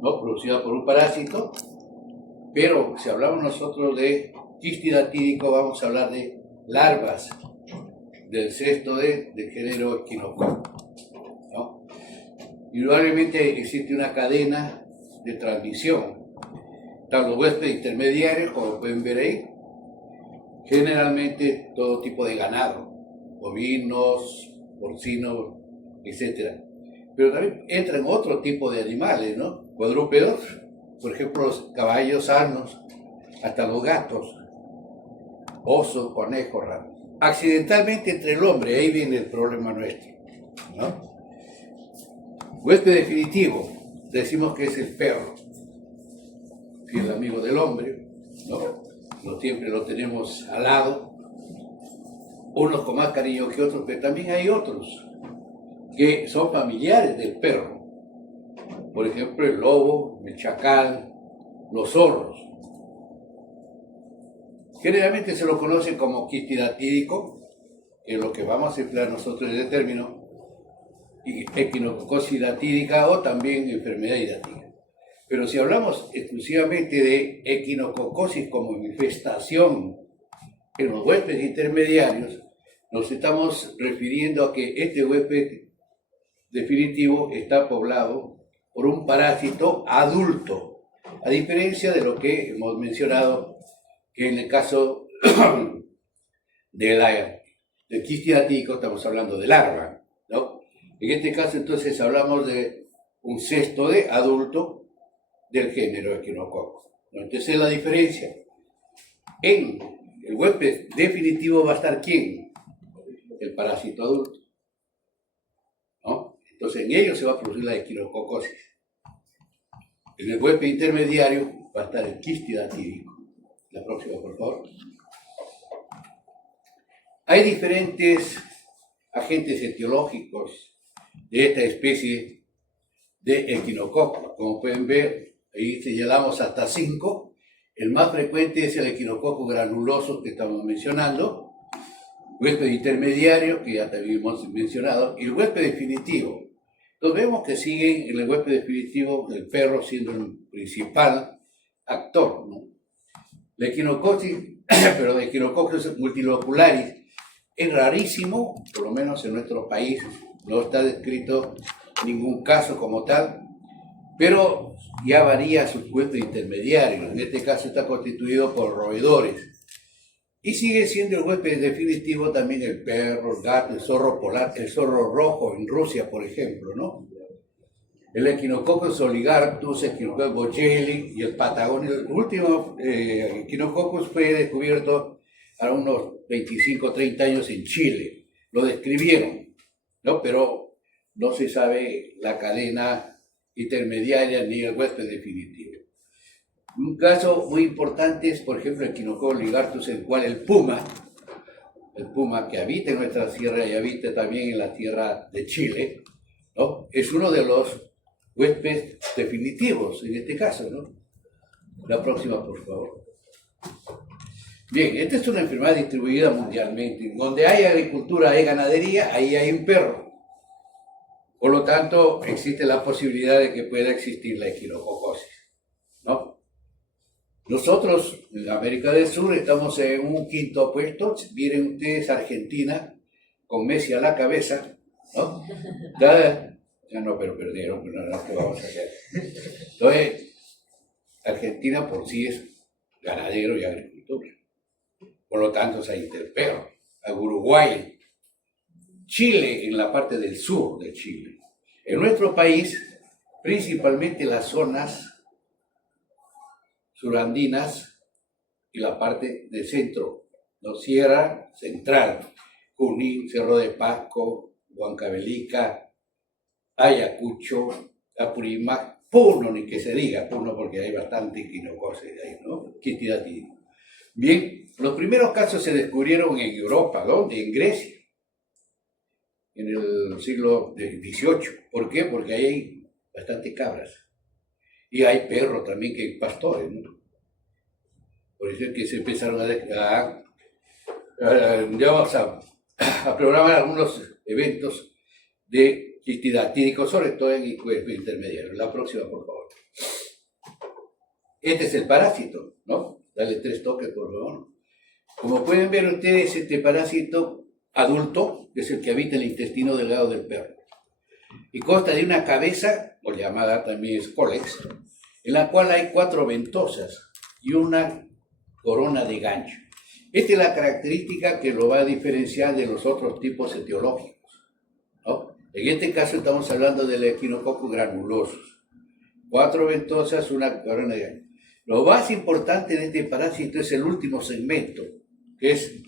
¿no? Producida por un parásito, pero si hablamos nosotros de quistidatídico, vamos a hablar de larvas del cesto del género Echinococcus, ¿no? Indudablemente existe una cadena de transmisión. Están los huéspedes intermediarios, como pueden ver ahí, generalmente todo tipo de ganado, bovinos, porcinos, etc. Pero también entran otro tipo de animales, ¿no? Cuadrúpedos, por ejemplo, los caballos sanos, hasta los gatos, osos, conejos, raros. Accidentalmente entre el hombre, ahí viene el problema nuestro, ¿no? Huésped definitivo, decimos que es el perro, fiel amigo del hombre, ¿no? Siempre lo tenemos al lado, unos con más cariño que otros, pero también hay otros que son familiares del perro. Por ejemplo, el lobo, el chacal, los zorros. Generalmente se lo conoce como quistidatídico, que es lo que vamos a emplear nosotros en el término, y equinococosis datídica o también enfermedad hidática. Pero si hablamos exclusivamente de equinococosis como infestación en los huéspedes intermediarios, nos estamos refiriendo a que este huésped definitivo está poblado por un parásito adulto, a diferencia de lo que hemos mencionado, que en el caso del quistidatídico estamos hablando de larva, ¿no? En este caso entonces hablamos de un cesto de adulto del género Echinococcus, ¿no? Entonces la diferencia. En el huésped definitivo va a estar ¿quién? El parásito adulto, ¿no? Entonces en ellos se va a producir la equinococosis. En el huésped intermediario va a estar el quistidatídico. La próxima, por favor. Hay diferentes agentes etiológicos de esta especie de equinococo. Como pueden ver, ahí señalamos hasta 5. El más frecuente es el equinococo granuloso que estamos mencionando, huésped intermediario, que ya también hemos mencionado, y el huésped definitivo. Entonces vemos que sigue en el huésped definitivo el perro siendo el principal actor, ¿no? La Echinococcus multilocularis es rarísimo, por lo menos en nuestro país, no está descrito ningún caso como tal, pero ya varía su huésped intermediario. En este caso está constituido por roedores. Y sigue siendo el huésped definitivo también el perro, el gato, el zorro polar, el zorro rojo en Rusia, por ejemplo, ¿no? El Echinococcus oligarctus, Echinococcus bocelli y el Patagonio. El último Echinococcus fue descubierto a unos 25 o 30 años en Chile. Lo describieron, ¿no? Pero no se sabe la cadena intermediaria ni el huésped definitivo. Un caso muy importante es, por ejemplo, el Echinococcus oligarctus, el cual el puma que habita en nuestra tierra y habita también en la tierra de Chile, ¿no? Es uno de los huéspedes definitivos en este caso, ¿no? La próxima, por favor. Bien, esta es una enfermedad distribuida mundialmente. Donde hay agricultura, hay ganadería, ahí hay un perro. Por lo tanto, existe la posibilidad de que pueda existir la equinococosis, ¿no? Nosotros, en América del Sur, estamos en un quinto puesto. Miren ustedes Argentina, con Messi a la cabeza, ¿no? Ya no, pero perdieron, pero no, ¿qué vamos a hacer? Entonces, Argentina por sí es ganadero y agricultura. Por lo tanto, se interpela a Uruguay, Chile en la parte del sur de Chile. En nuestro país, principalmente las zonas surandinas y la parte del centro, ¿no? Sierra Central, Junín, Cerro de Pasco, Huancavelica, Ayacucho, Apurímac, Puno, ni que se diga Puno porque hay bastante equinocosis ahí, ¿no? Quistidatídico. Bien, los primeros casos se descubrieron en Europa, ¿dónde? En Grecia, en el siglo XVIII. ¿Por qué? Porque ahí hay bastantes cabras. Y hay perros también, que hay pastores, ¿no? Por eso es que se empezaron ya vamos a programar algunos eventos de cistidático, sobre todo en el cuerpo intermediario. La próxima, por favor. Este es el parásito, ¿no? Dale 3 toques, por favor. Como pueden ver ustedes, este parásito adulto es el que habita el intestino delgado del perro. Y consta de una cabeza, o llamada también escólex, en la cual hay 4 ventosas y una corona de gancho. Esta es la característica que lo va a diferenciar de los otros tipos etiológicos, ¿no? En este caso estamos hablando del Echinococcus granulosus. 4 ventosas, una corona de gancho. Lo más importante en este parásito es el último segmento, que es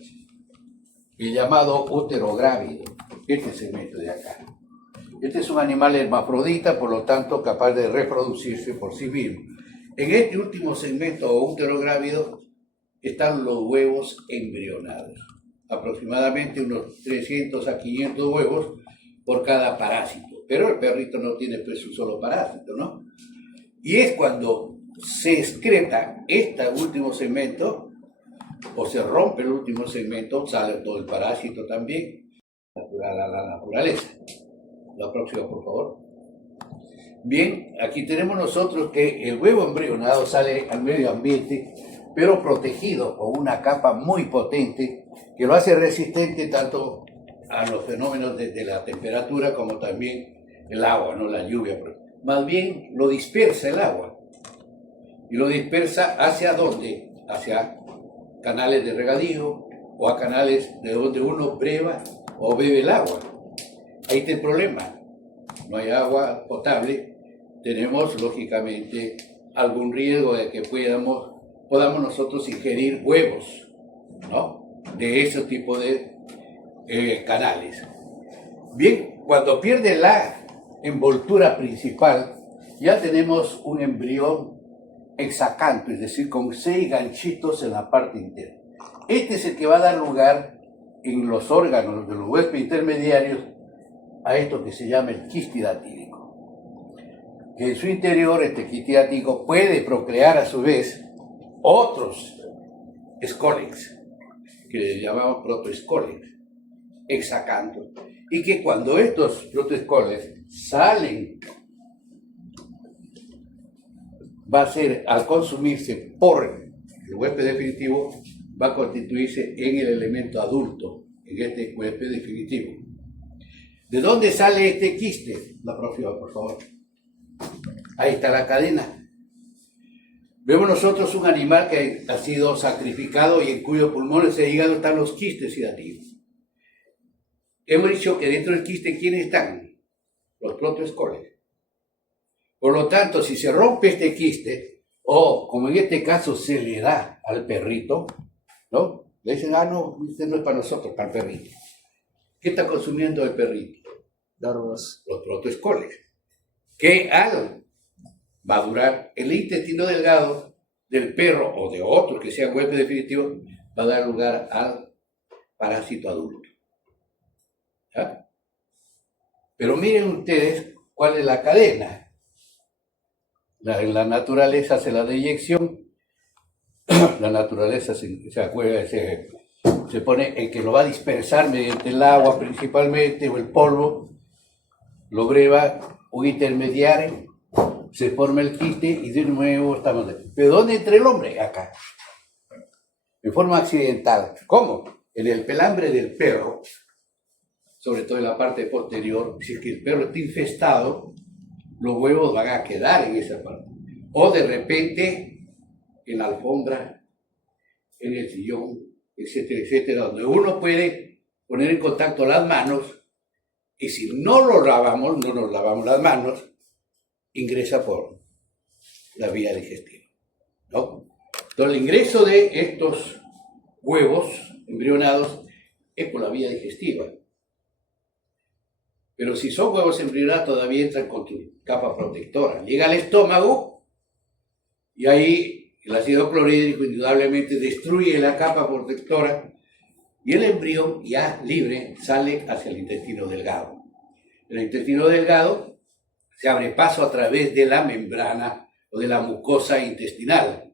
el llamado útero grávido. Este segmento de acá. Este es un animal hermafrodita, por lo tanto capaz de reproducirse por sí mismo. En este último segmento o útero grávido están los huevos embrionados. Aproximadamente unos 300 a 500 huevos por cada parásito. Pero el perrito no tiene pues un solo parásito, ¿no? Y es cuando se excreta este último segmento o se rompe el último segmento, sale todo el parásito también, a la naturaleza. La próxima, por favor. Bien, aquí tenemos nosotros que el huevo embrionado sale al medio ambiente, pero protegido con una capa muy potente que lo hace resistente tanto a los fenómenos de la temperatura como también el agua, no la lluvia. Más bien lo dispersa el agua. Y lo dispersa hacia dónde? Hacia canales de regadío o a canales de donde uno prueba o bebe el agua. Ahí está el problema. No hay agua potable. Tenemos, lógicamente, algún riesgo de que podamos nosotros ingerir huevos, ¿no? De ese tipo de canales. Bien, cuando pierde la envoltura principal, ya tenemos un embrión hexacanto, es decir, con 6 ganchitos en la parte interna. Este es el que va a dar lugar en los órganos de los huevos intermediarios a esto que se llama el quiste hidatídico. Que en su interior este quiste hidatídico puede procrear a su vez otros escólex, que le llamamos protoescólex, hexacantos, y que cuando estos protoescólex salen, va a ser, al consumirse por el huésped definitivo, va a constituirse en el elemento adulto, en este huésped definitivo. ¿De dónde sale este quiste? La próxima, por favor. Ahí está la cadena. Vemos nosotros un animal que ha sido sacrificado y en cuyos pulmones e hígado están los quistes hidatídicos. Hemos dicho que dentro del quiste, ¿quiénes están? Los protoescólex. Por lo tanto, si se rompe este quiste, o como en este caso se le da al perrito, ¿no? Le dicen, no, este no es para nosotros, para el perrito. ¿Qué está consumiendo el perrito? Larvas. Los protoescólex. Que va a durar el intestino delgado del perro o de otro que sea huésped definitivo, va a dar lugar al parásito adulto. ¿Ya? Pero miren ustedes cuál es la cadena. La naturaleza hace la deyección, la naturaleza se pone en que lo va a dispersar mediante el agua principalmente o el polvo, lo breva un intermediario, se forma el quiste y de nuevo estamos aquí. ¿Pero dónde entra el hombre? Acá. En forma accidental. ¿Cómo? En el pelambre del perro, sobre todo en la parte posterior, si es que el perro está infestado, los huevos van a quedar en esa parte. O de repente en la alfombra, en el sillón, etcétera, etcétera, donde uno puede poner en contacto las manos y si no nos lavamos las manos, ingresa por la vía digestiva, ¿no? Entonces el ingreso de estos huevos embrionados es por la vía digestiva. Pero si son huevos embrionados todavía entran con tu capa protectora. Llega al estómago y ahí el ácido clorhídrico indudablemente destruye la capa protectora y el embrión ya libre sale hacia el intestino delgado. El intestino delgado se abre paso a través de la membrana o de la mucosa intestinal.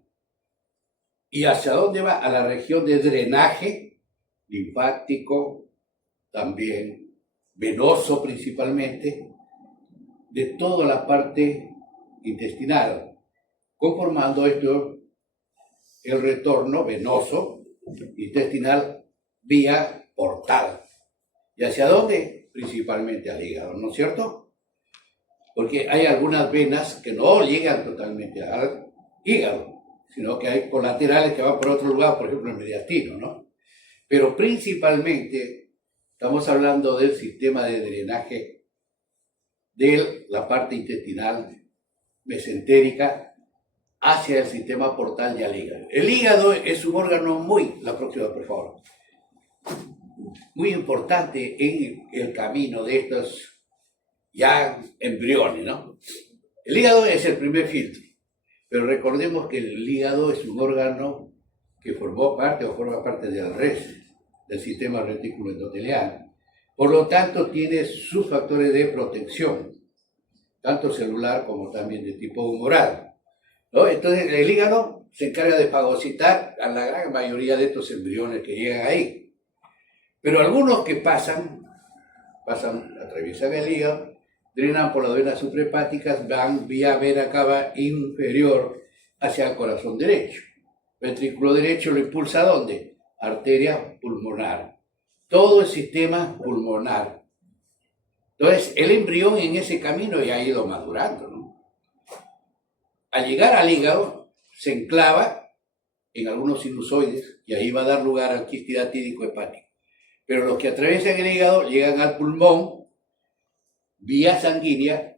¿Y hacia dónde va? A la región de drenaje linfático, también venoso principalmente, de toda la parte intestinal, conformando esto el retorno venoso intestinal vía portal. ¿Y hacia dónde? Principalmente al hígado, ¿no es cierto? Porque hay algunas venas que no llegan totalmente al hígado, sino que hay colaterales que van por otro lugar, por ejemplo el mediastino, ¿no? Pero principalmente estamos hablando del sistema de drenaje de la parte intestinal mesentérica hacia el sistema portal y al hígado. El hígado es un órgano la próxima por favor, muy importante en el camino de estos ya embriones, ¿no? El hígado es el primer filtro, pero recordemos que el hígado es un órgano que forma parte del RES, del sistema retículo endotelial. Por lo tanto, tiene sus factores de protección, tanto celular como también de tipo humoral, ¿no? Entonces, el hígado se encarga de fagocitar a la gran mayoría de estos embriones que llegan ahí. Pero algunos que pasan, atraviesan el hígado, drenan por las venas suprahepáticas, van vía vena cava inferior hacia el corazón derecho. Ventrículo derecho lo impulsa ¿a dónde? Arteria pulmonar. Todo el sistema pulmonar. Entonces, el embrión en ese camino ya ha ido madurando, ¿no? Al llegar al hígado, se enclava en algunos sinusoides y ahí va a dar lugar al quiste hidatídico hepático. Pero los que atraviesan el hígado llegan al pulmón, vía sanguínea,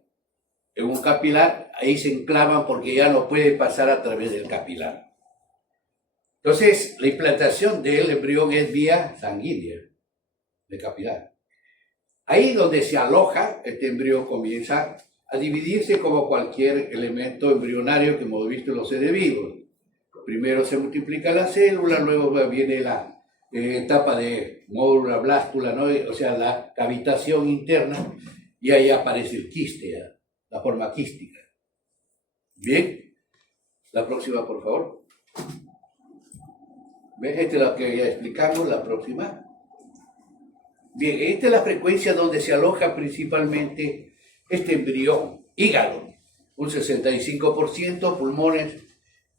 en un capilar, ahí se enclavan porque ya no puede pasar a través del capilar. Entonces, la implantación del embrión es vía sanguínea, de capilar. Ahí donde se aloja, este embrión comienza a dividirse como cualquier elemento embrionario que hemos visto en los seres vivos. Primero se multiplica la célula, luego viene la etapa de módula, blástula, ¿no? O sea, la cavitación interna, y ahí aparece el quiste, la forma quística. Bien, la próxima, por favor. ¿Ves? Esta es la que ya explicamos, la próxima. Bien, esta es la frecuencia donde se aloja principalmente este embrión, hígado, un 65%, pulmones,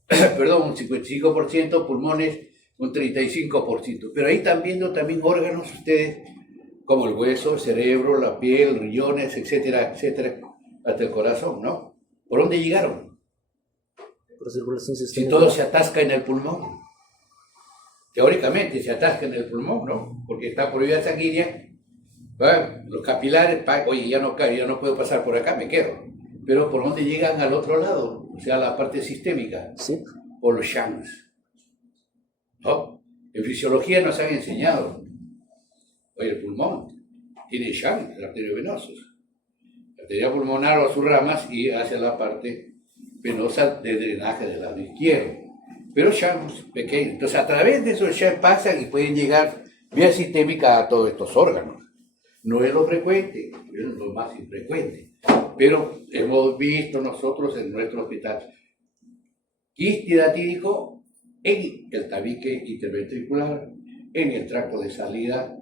perdón, un 55%, pulmones, un 35%. Pero ahí están viendo también órganos ustedes, como el hueso, el cerebro, la piel, riñones, etcétera, etcétera, hasta el corazón, ¿no? ¿Por dónde llegaron? Por circulación Si sistémica. todo se atasca en el pulmón. Teóricamente se atasca en el pulmón, ¿no? Porque está por vía sanguínea, ¿verdad? Los capilares, oye, ya no puedo pasar por acá, me quedo. Pero ¿por dónde llegan al otro lado? O sea, la parte sistémica. Sí. Por los shanks, ¿no? En fisiología nos han enseñado. Oye, el pulmón tiene shanks, arteriovenosos. La arteria pulmonar o sus ramas y hacia la parte venosa de drenaje del lado izquierdo. Pero shanks pequeños. Entonces, a través de esos shanks pasan y pueden llegar vía sistémica a todos estos órganos. No es lo frecuente, es lo más infrecuente. Pero hemos visto nosotros en nuestro hospital quiste hidatídico en el tabique interventricular, en el tracto de salida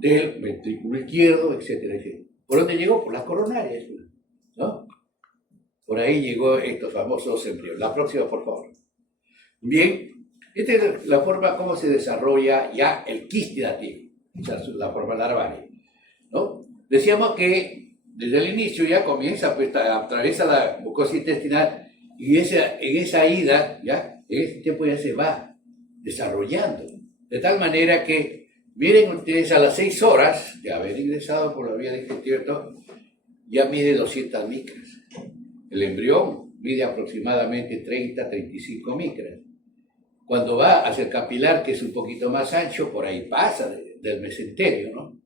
del ventrículo izquierdo, etcétera, etcétera. ¿Por dónde llegó? Por las coronarias, ¿no? Por ahí llegó estos famosos embriones. La próxima, por favor. Bien, esta es la forma como se desarrolla ya el quiste hidatídico, o sea, la forma larvaria, ¿no? Decíamos que desde el inicio ya comienza, pues atraviesa la mucosa intestinal y en esa ida, ya, en ese tiempo ya se va desarrollando. De tal manera que, miren ustedes, a las 6 horas de haber ingresado por la vía digestiva, ya mide 200 micras. El embrión mide aproximadamente 30-35 micras. Cuando va hacia el capilar, que es un poquito más ancho, por ahí pasa del mesenterio, ¿no?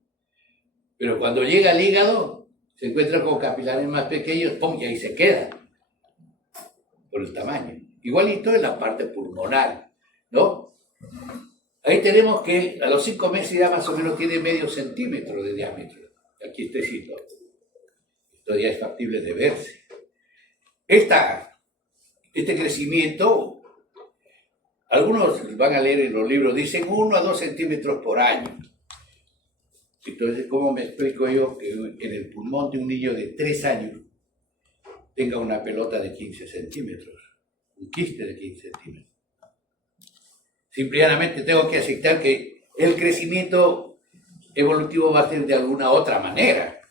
Pero cuando llega al hígado, se encuentra con capilares más pequeños, ¡pum!, y ahí se queda, por el tamaño. Igualito en la parte pulmonar, ¿no? Ahí tenemos que a los 5 meses ya más o menos tiene medio centímetro de diámetro. Aquí está escrito. Esto ya es factible de verse. Este crecimiento, algunos van a leer en los libros, dicen 1 a 2 centímetros por año. Entonces, ¿cómo me explico yo que en el pulmón de un niño de 3 años tenga una pelota de 15 centímetros, un quiste de 15 centímetros. Simplemente tengo que aceptar que el crecimiento evolutivo va a ser de alguna otra manera.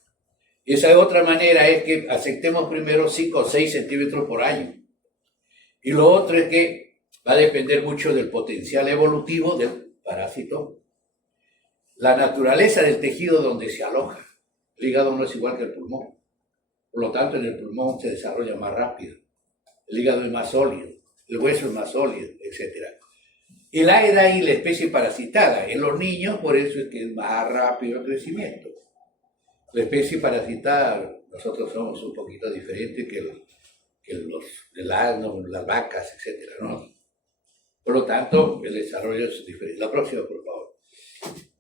Y esa otra manera es que aceptemos primero 5 o 6 centímetros por año. Y lo otro es que va a depender mucho del potencial evolutivo del parásito, la naturaleza del tejido donde se aloja. El hígado no es igual que el pulmón. Por lo tanto, en el pulmón se desarrolla más rápido. El hígado es más sólido, el hueso es más sólido, etc. Y la edad y la especie parasitada. En los niños, por eso es que es más rápido el crecimiento. La especie parasitada, nosotros somos un poquito diferentes que el asno, las vacas, etc., ¿no? Por lo tanto, el desarrollo es diferente. La próxima, por favor.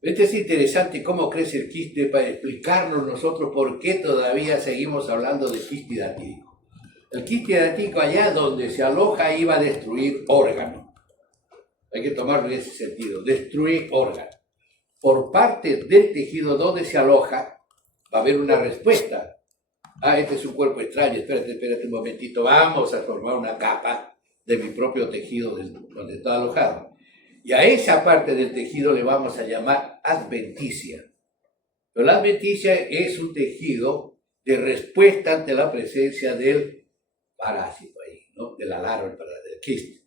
Este es interesante cómo crece el quiste para explicarnos nosotros por qué todavía seguimos hablando de quiste hidatídico. El quiste hidatídico, allá donde se aloja, iba a destruir órganos. Hay que tomarlo en ese sentido, destruir órganos. Por parte del tejido donde se aloja, va a haber una respuesta. Ah, este es un cuerpo extraño, espérate un momentito, vamos a formar una capa de mi propio tejido donde está alojado. Y a esa parte del tejido le vamos a llamar adventicia. Pero la adventicia es un tejido de respuesta ante la presencia del parásito ahí, ¿no? De la larva, del quiste.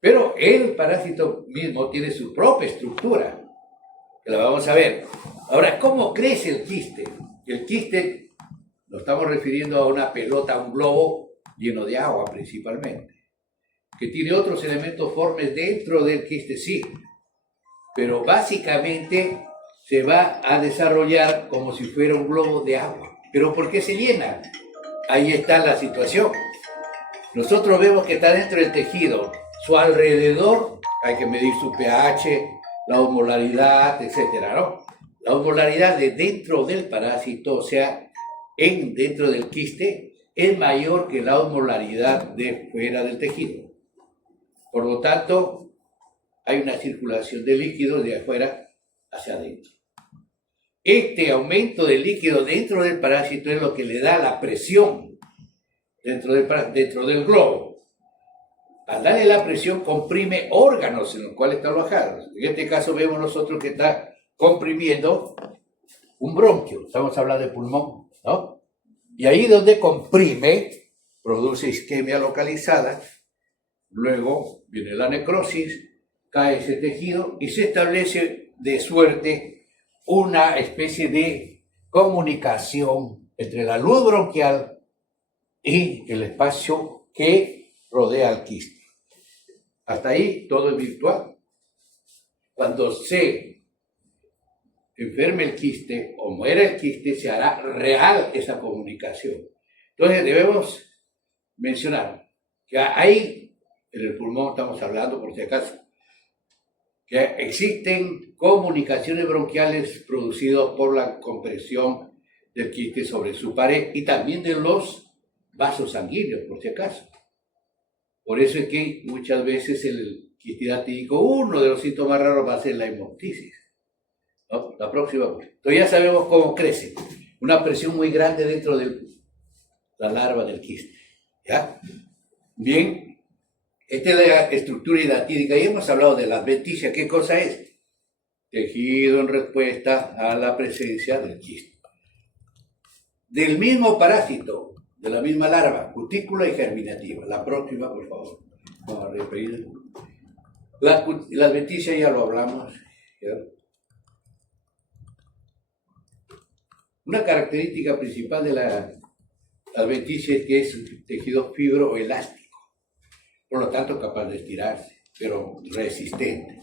Pero el parásito mismo tiene su propia estructura, que la vamos a ver. Ahora, ¿cómo crece el quiste? El quiste, nos estamos refiriendo a una pelota, a un globo lleno de agua principalmente, que tiene otros elementos formes dentro del quiste, sí, pero básicamente se va a desarrollar como si fuera un globo de agua. ¿Pero por qué se llena? Ahí está la situación. Nosotros vemos que está dentro del tejido. Su alrededor hay que medir su pH, la osmolaridad, etcétera, ¿no? La osmolaridad de dentro del parásito, o sea, dentro del quiste, es mayor que la osmolaridad de fuera del tejido. Por lo tanto, hay una circulación de líquidos de afuera hacia adentro. Este aumento de líquido dentro del parásito es lo que le da la presión dentro del globo. Al darle la presión, comprime órganos en los cuales está alojado. En este caso vemos nosotros que está comprimiendo un bronquio. Estamos hablando de pulmón, ¿no? Y ahí donde comprime, produce isquemia localizada. Luego viene la necrosis, cae ese tejido y se establece de suerte una especie de comunicación entre la luz bronquial y el espacio que rodea al quiste. Hasta ahí todo es virtual. Cuando se enferme el quiste o muera el quiste, se hará real esa comunicación. Entonces debemos mencionar que hay, en el pulmón estamos hablando por si acaso, que existen comunicaciones bronquiales producidas por la compresión del quiste sobre su pared y también de los vasos sanguíneos, por si acaso. Por eso es que muchas veces el quiste hidatídico, uno de los síntomas raros va a ser la hemoptisis, ¿no? La próxima. Entonces ya sabemos cómo crece. Una presión muy grande dentro de la larva del quiste. ¿Ya? Bien, esta es la estructura hidatídica y hemos hablado de la adventicia. ¿Qué cosa es? Tejido en respuesta a la presencia del quiste. Del mismo parásito, de la misma larva, cutícula y germinativa. La próxima, por favor. Vamos a repetir. La adventicia ya lo hablamos. ¿Ya? Una característica principal de la adventicia es que es un tejido fibroelástico, por lo tanto capaz de estirarse, pero resistente.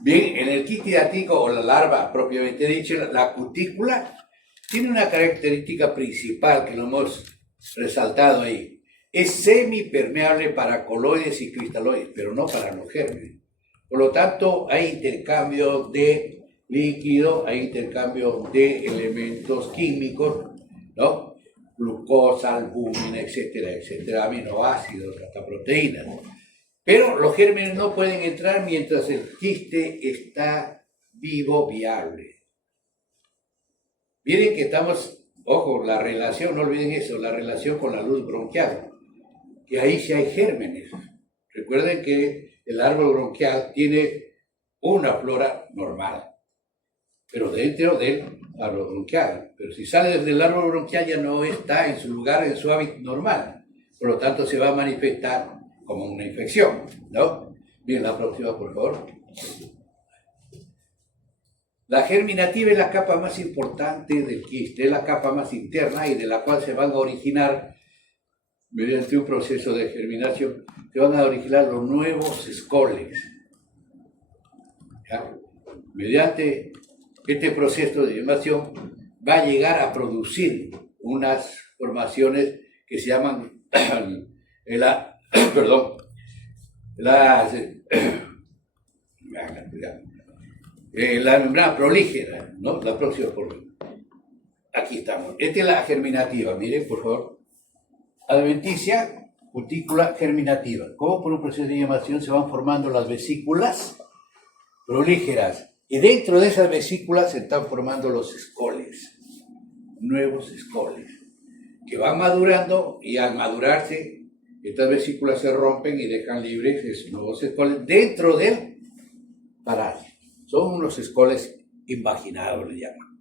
Bien, en el quiste hidatídico o la larva propiamente dicha, la cutícula tiene una característica principal que lo hemos resaltado ahí. Es semipermeable para coloides y cristaloides, pero no para los gérmenes. Por lo tanto, hay intercambio de líquido, hay intercambio de elementos químicos, ¿no? Glucosa, albúmina, etcétera, etcétera, aminoácidos, hasta proteínas. Pero los gérmenes no pueden entrar mientras el quiste está vivo, viable. Miren que estamos Ojo, la relación, no olviden eso, la relación con la luz bronquial, que ahí sí hay gérmenes. Recuerden que el árbol bronquial tiene una flora normal, pero dentro del árbol bronquial. Pero si sale del árbol bronquial ya no está en su lugar, en su hábitat normal. Por lo tanto, se va a manifestar como una infección, ¿no? Bien, la próxima, por favor. La germinativa es la capa más importante del quiste, es la capa más interna y de la cual se van a originar, mediante un proceso de germinación, se van a originar los nuevos escoles. ¿Ya? Mediante este proceso de germinación va a llegar a producir unas formaciones que se llaman la membrana prolígera, ¿no? La próxima, por favor. Aquí estamos. Esta es la germinativa, miren, por favor. Adventicia, cutícula germinativa. Como por un proceso de germinación se van formando las vesículas prolígeras. Y dentro de esas vesículas se están formando los escoles, nuevos escoles, que van madurando y al madurarse, estas vesículas se rompen y dejan libres esos nuevos escoles dentro del parásito. Son unos escoles invaginados, le llaman.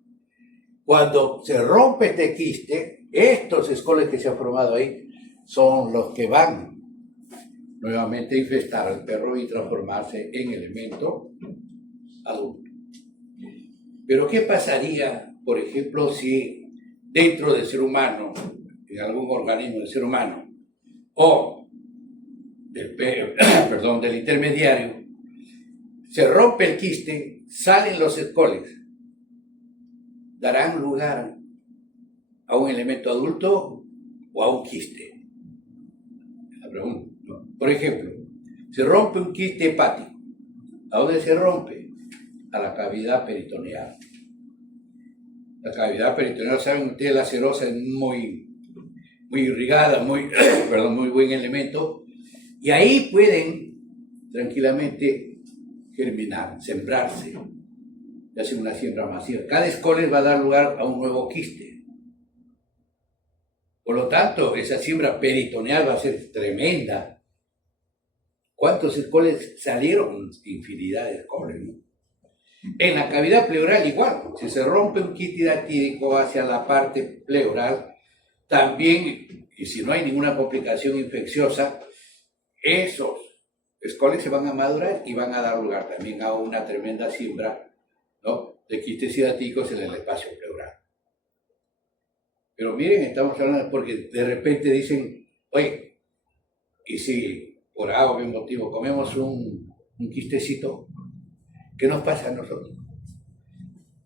Cuando se rompe este quiste, estos escoles que se han formado ahí son los que van nuevamente a infestar al perro y transformarse en elemento adulto. Pero ¿qué pasaría, por ejemplo, si dentro del ser humano, en algún organismo del ser humano, o del intermediario, se rompe el quiste, salen los escoles, darán lugar a un elemento adulto o a un quiste? La pregunta, ¿no? Por ejemplo, se rompe un quiste hepático. ¿A dónde se rompe? A la cavidad peritoneal. La cavidad peritoneal, saben ustedes, la serosa es muy irrigada, muy buen elemento, y ahí pueden tranquilamente germinar, sembrarse, y hacer una siembra masiva. Cada escole va a dar lugar a un nuevo quiste. Por lo tanto, esa siembra peritoneal va a ser tremenda. ¿Cuántos escoles salieron? Infinidad de escoles, ¿no? En la cavidad pleural igual, si se rompe un quiste hidatídico hacia la parte pleural, también, y si no hay ninguna complicación infecciosa, esos escoles se van a madurar y van a dar lugar también a una tremenda siembra, ¿no?, de quistes hidatídicos en el espacio pleural. Pero miren, estamos hablando porque de repente dicen, oye, ¿y si por A o B motivo comemos un quistecito? ¿Qué nos pasa a nosotros?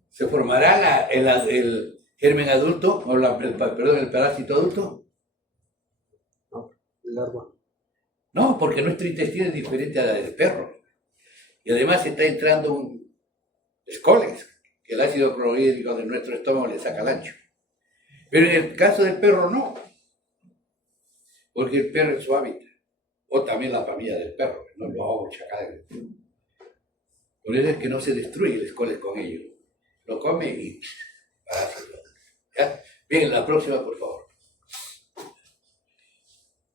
¿Se formará el germen adulto, o el parásito adulto? No, el larva. No, porque nuestro intestino es diferente a la del perro. Y además está entrando escoles, que el ácido clorhídrico de nuestro estómago le saca el ancho. Pero en el caso del perro no, porque el perro es su hábitat. O también la familia del perro, no los ogros, chacales. Por eso es que no se destruye el escoles con ellos. Lo come y parásito. ¿Ya? Bien, la próxima, por favor.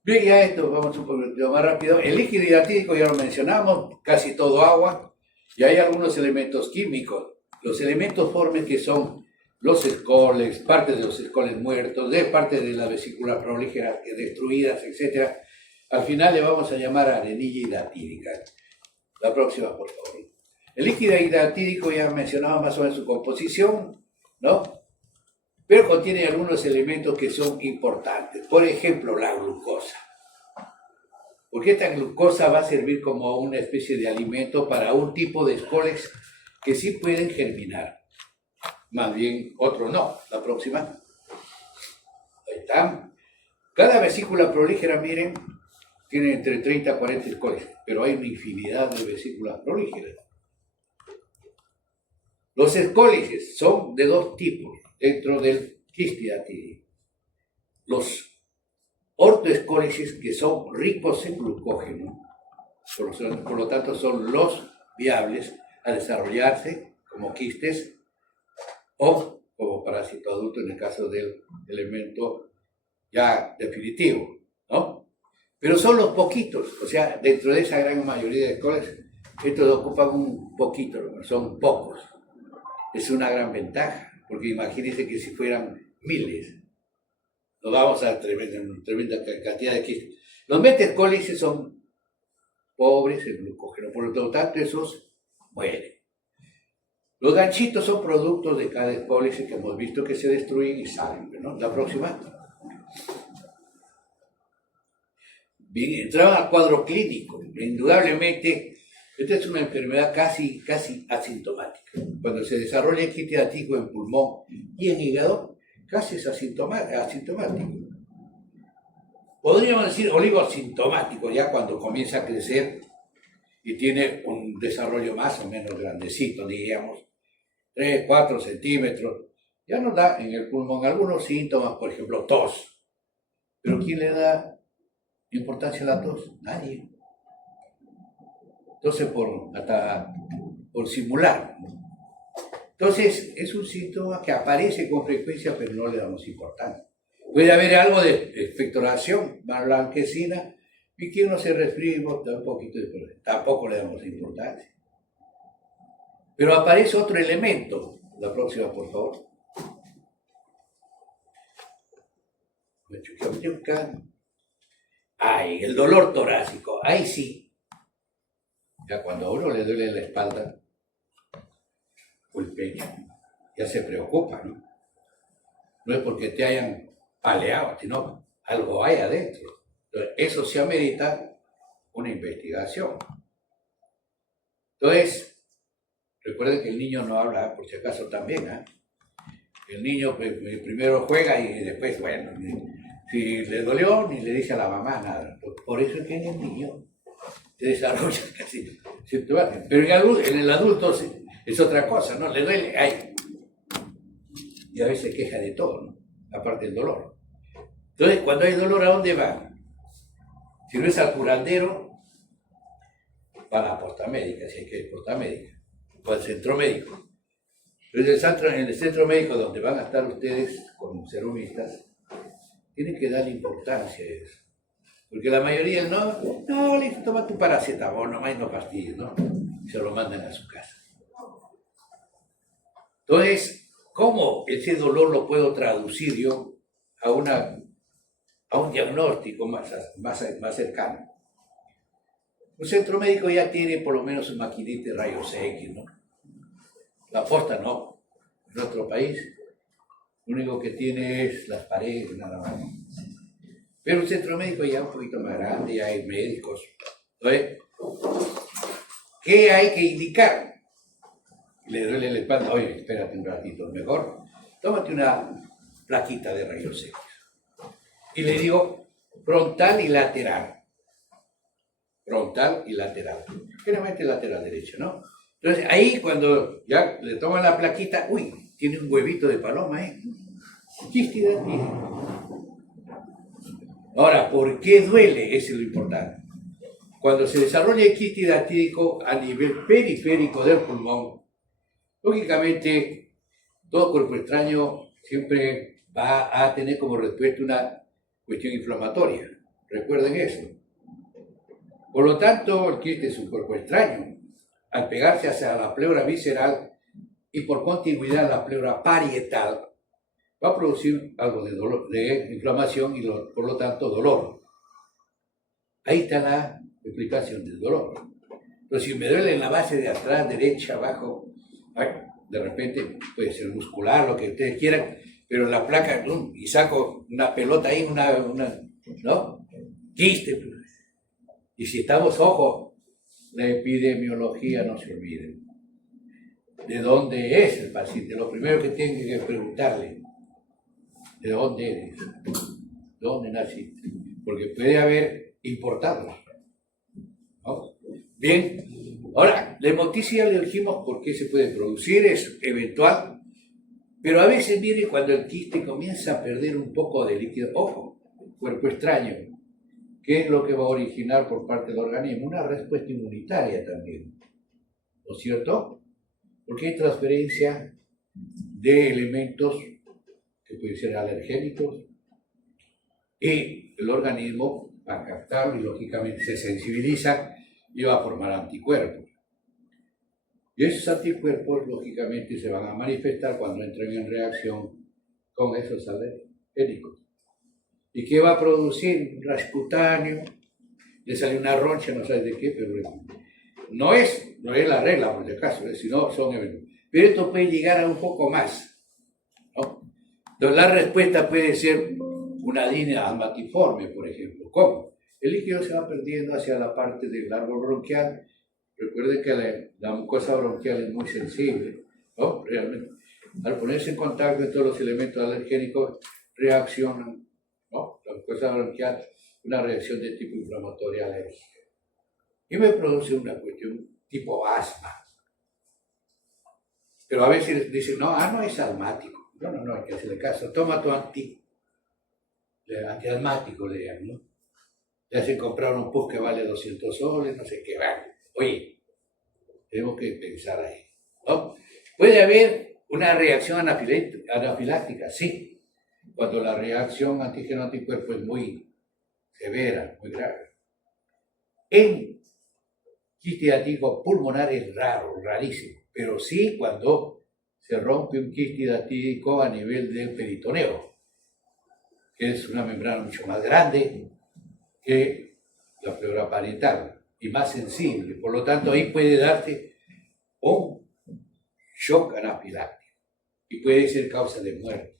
Bien, ya esto, vamos un poquito más rápido. El líquido hidatídico ya lo mencionamos, casi todo agua, y hay algunos elementos químicos. Los elementos formes que son los escoles, parte de los escoles muertos, de parte de las vesículas prolígeras destruidas, etc. Al final le vamos a llamar arenilla hidatídica. La próxima, por favor. El líquido hidatídico ya mencionaba más o menos su composición, ¿no? Pero contiene algunos elementos que son importantes. Por ejemplo, la glucosa. Porque esta glucosa va a servir como una especie de alimento para un tipo de escoles que sí pueden germinar. Más bien, otros no. La próxima. Ahí está. Cada vesícula prolígera, miren, tiene entre 30 a 40 escoles, pero hay una infinidad de vesículas prolígeras. Los escólices son de dos tipos dentro del quiste hidatídico. Los ortoescólices, que son ricos en glucógeno, por lo tanto son los viables a desarrollarse como quistes o como como parásito adulto en el caso del elemento ya definitivo, ¿no? Pero son los poquitos, o sea, dentro de esa gran mayoría de escuelas, estos ocupan un poquito, son pocos. Es una gran ventaja, porque imagínense que si fueran miles, nos vamos a tremenda cantidad de quistes. Los metescólices son pobres en glucógeno, por lo tanto esos mueren. Los ganchitos son productos de cada espólice que hemos visto que se destruyen y salen, ¿no? La próxima. Bien, entramos al cuadro clínico. Indudablemente, esta es una enfermedad casi asintomática. Cuando se desarrolla el quiste atípico en pulmón y en hígado, casi es asintomático. Podríamos decir oligosintomático ya cuando comienza a crecer y tiene un desarrollo más o menos grandecito, diríamos, 3, 4 centímetros. Ya nos da en el pulmón algunos síntomas, por ejemplo, tos. Pero ¿quién le da importancia a la tos? Nadie. Entonces, por simular. Entonces, es un síntoma que aparece con frecuencia, pero no le damos importancia. Puede haber algo de expectoración, más blanquecina, y que uno se resfríe, da un poquito de problema. Tampoco le damos importancia. Pero aparece otro elemento. La próxima, por favor. Ay, el dolor torácico. Ahí sí. Ya cuando a uno le duele la espalda o el pecho, ya se preocupa, ¿no? No es porque te hayan paleado, sino algo hay adentro. Entonces, eso se amerita una investigación. Entonces, recuerden que el niño no habla, por si acaso también, ¿eh? El niño primero juega y después, bueno, si le dolió, ni le dice a la mamá nada. Por eso es que en el niño se desarrolla casi sintomático. Pero en el adulto es otra cosa, ¿no? Le duele, ay. Y a veces queja de todo, ¿no? Aparte del dolor. Entonces, cuando hay dolor, ¿a dónde va? Si no es al curandero, va a la posta médica, si hay que ir posta médica, o al centro médico. Entonces, en el centro médico donde van a estar ustedes como serumistas, tienen que darle importancia a eso. Porque la mayoría no, le toma tu paracetamol, nomás no pastillas, ¿no? Se lo mandan a su casa. Entonces, ¿cómo ese dolor lo puedo traducir yo a un diagnóstico más cercano? Un centro médico ya tiene por lo menos un maquinita de rayos X, ¿no? La posta no. En nuestro país, lo único que tiene es las paredes, nada más. Pero un centro médico ya un poquito más grande, ya hay médicos. ¿Entonces, qué hay que indicar? Le duele la espalda, oye, espérate un ratito, mejor tómate una plaquita de rayos X. Y le digo frontal y lateral. Frontal y lateral. Generalmente lateral derecho, ¿no? Entonces ahí cuando ya le toman la plaquita, uy, tiene un huevito de paloma, ¿eh? Quiste atípico. Ahora, ¿por qué duele? Eso es lo importante. Cuando se desarrolla el quiste atípico a nivel periférico del pulmón, lógicamente todo cuerpo extraño siempre va a tener como respuesta una cuestión inflamatoria. Recuerden eso. Por lo tanto, el quiste es un cuerpo extraño. Al pegarse hacia la pleura visceral y por continuidad la pleura parietal, va a producir algo de dolor, de inflamación y por lo tanto dolor. Ahí está la explicación del dolor. Pero si me duele en la base de atrás, derecha, abajo, bueno, de repente puede ser muscular, lo que ustedes quieran, pero en la placa, y saco una pelota ahí, ¿no? Quiste. Y si estamos, ojo, la epidemiología no se olvide. ¿De dónde es el paciente? Lo primero que tienen que preguntarle, ¿de dónde eres? ¿De dónde naciste? Porque puede haber importados, ¿no? Bien, ahora, la hemoptisis ya le dijimos por qué se puede producir, es eventual, pero a veces viene cuando el quiste comienza a perder un poco de líquido, ojo, cuerpo extraño. ¿Qué es lo que va a originar por parte del organismo? Una respuesta inmunitaria también, ¿no es cierto? Porque hay transferencia de elementos que pueden ser alergénicos y el organismo va a captarlo y lógicamente se sensibiliza y va a formar anticuerpos. Y esos anticuerpos lógicamente se van a manifestar cuando entren en reacción con esos alergénicos. ¿Y qué va a producir? Un rash cutáneo, le sale una roncha, no sabes de qué, pero no es la regla, por si acaso, sino son eventos. Pero esto puede llegar a un poco más, ¿no? Entonces la respuesta puede ser una línea asmatiforme, por ejemplo. ¿Cómo? El líquido se va perdiendo hacia la parte del árbol bronquial. Recuerden que la mucosa bronquial es muy sensible, ¿no? Realmente. Al ponerse en contacto con todos los elementos alergénicos, reaccionan, ¿no? La mucosa bronquial, una reacción de tipo inflamatoria alérgica. Y me produce una cuestión tipo asma. Pero a veces dicen, no es asmático. No, hay que hacerle caso. Toma tu antiasmático, le llaman, ¿no? Le hacen comprar un pus que vale 200 soles, no sé qué vale. Oye, tenemos que pensar ahí, ¿no? Puede haber una reacción anafiláctica, sí, cuando la reacción antígeno-anticuerpo es muy severa, muy grave. En quiste hiatídico pulmonar es raro, rarísimo, pero sí cuando se rompe un quiste hiatídico a nivel del peritoneo, que es una membrana mucho más grande que la pleura parietal y más sensible. Por lo tanto, ahí puede darte un shock anafiláctico y puede ser causa de muerte.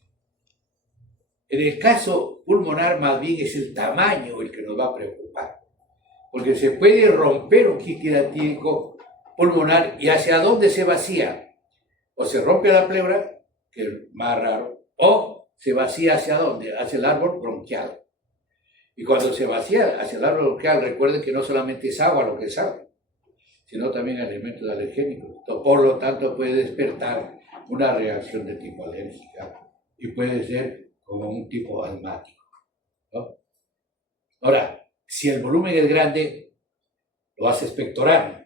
En el caso pulmonar, más bien es el tamaño el que nos va a preocupar, porque se puede romper un quiste hiatídico pulmonar y hacia dónde se vacía. O se rompe la pleura, que es más raro, o se vacía hacia dónde, hacia el árbol bronquial. Y cuando se vacía hacia el árbol bronquial, recuerden que no solamente es agua lo que sale, sino también elementos alergénicos. Por lo tanto, puede despertar una reacción de tipo alérgica y puede ser como un tipo asmático, ¿no? Ahora, si el volumen es grande, lo haces pectoral.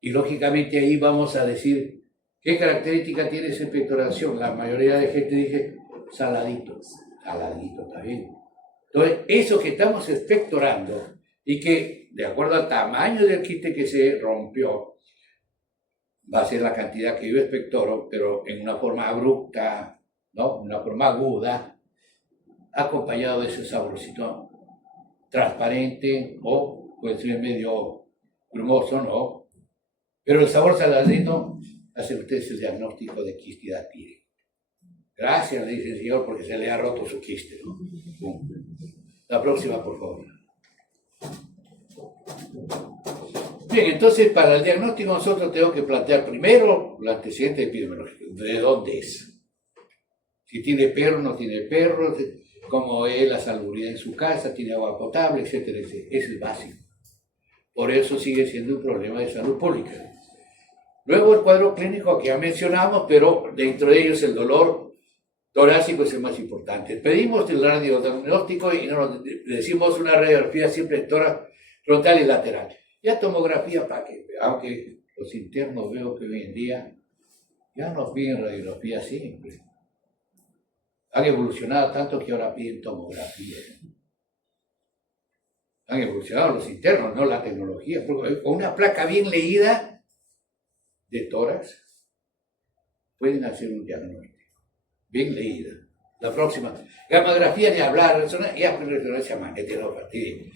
Y lógicamente ahí vamos a decir, ¿qué característica tiene esa pectoración? La mayoría de gente dice saladito está bien. Entonces, eso que estamos expectorando y que, de acuerdo al tamaño del quiste que se rompió, va a ser la cantidad que yo expectoro, pero en una forma abrupta, ¿no? Una forma aguda, acompañado de ese saborcito transparente o puede ser medio grumoso, ¿no? Pero el sabor saladito hace ustedes el diagnóstico de quiste hiatídico. Gracias, le dice el señor, porque se le ha roto su quiste, ¿no? La próxima, por favor. Bien, entonces para el diagnóstico nosotros tenemos que plantear primero el antecedente epidemiológico. ¿De dónde es? Si tiene perro, no tiene perro, cómo es la salubridad en su casa, tiene agua potable, etcétera, etcétera. Es el básico. Por eso sigue siendo un problema de salud pública. Luego el cuadro clínico que ya mencionamos, pero dentro de ellos el dolor torácico es el más importante. Pedimos el radiodiagnóstico y nos decimos una radiografía siempre tórax, frontal y lateral. Ya tomografía para que, aunque los internos veo que hoy en día ya no piden radiografía simple. Han evolucionado tanto que ahora piden tomografía. Han evolucionado los internos, no la tecnología. Porque con una placa bien leída de tórax pueden hacer un diagnóstico. Bien leída. La próxima. Gamografía de hablar, ya resonancia magnetinopatía.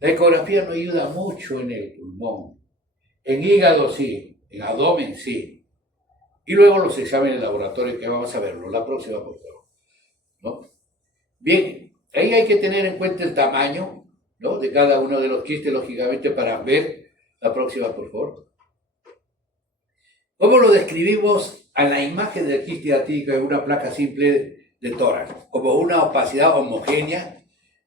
La ecografía no ayuda mucho en el pulmón. En hígado sí, en abdomen sí. Y luego los exámenes laboratorios que vamos a verlo. La próxima, por favor, ¿no? Bien, ahí hay que tener en cuenta el tamaño, ¿no?, de cada uno de los quistes, lógicamente, para ver. La próxima, por favor. ¿Cómo lo describimos a la imagen del quiste hiatídico en una placa simple de tórax? Como una opacidad homogénea,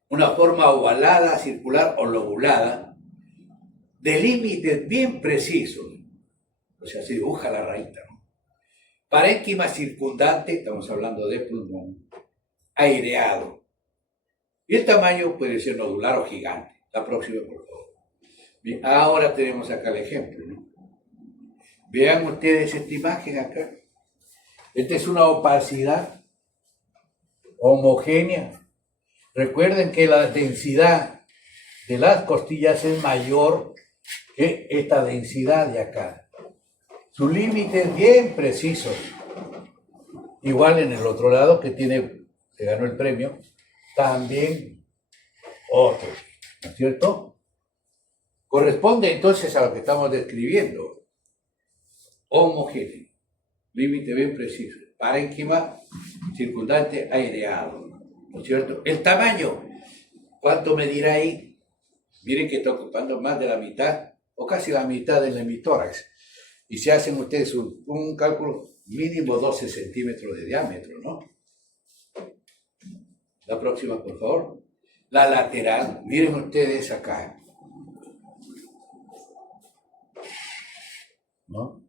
una forma ovalada, circular o lobulada, de límites bien precisos. O sea, se dibuja la rayita, ¿no? Parénquima circundante, estamos hablando de pulmón, aireado. Y el tamaño puede ser nodular o gigante. La próxima, por favor. Bien, ahora tenemos acá el ejemplo, ¿no? Vean ustedes esta imagen acá. Esta es una opacidad homogénea. Recuerden que la densidad de las costillas es mayor que esta densidad de acá. Su límite es bien preciso. Igual en el otro lado que se ganó el premio, también otro, ¿no es cierto? Corresponde entonces a lo que estamos describiendo. Homogéneo, límite bien preciso, parénquima circundante aireado, ¿no es cierto? El tamaño, ¿cuánto medirá ahí? Miren que está ocupando más de la mitad, o casi la mitad del hemitórax. Y si hacen ustedes un cálculo mínimo 12 centímetros de diámetro, ¿no? La próxima, por favor. La lateral, miren ustedes acá, ¿no?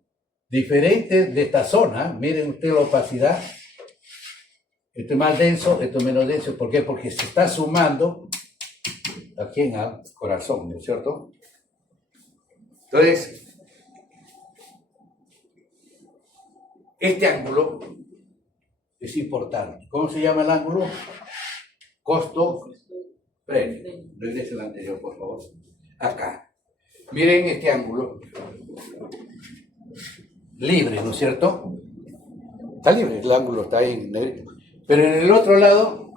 Diferente de esta zona, miren ustedes la opacidad. Esto es más denso, esto es menos denso. ¿Por qué? Porque se está sumando aquí en el corazón, ¿no es cierto? Entonces, este ángulo es importante. ¿Cómo se llama el ángulo? Costo-premio. Regrese al anterior, por favor. Acá. Miren este ángulo. Libre, ¿no es cierto? Está libre, el ángulo está ahí en negrito. Pero en el otro lado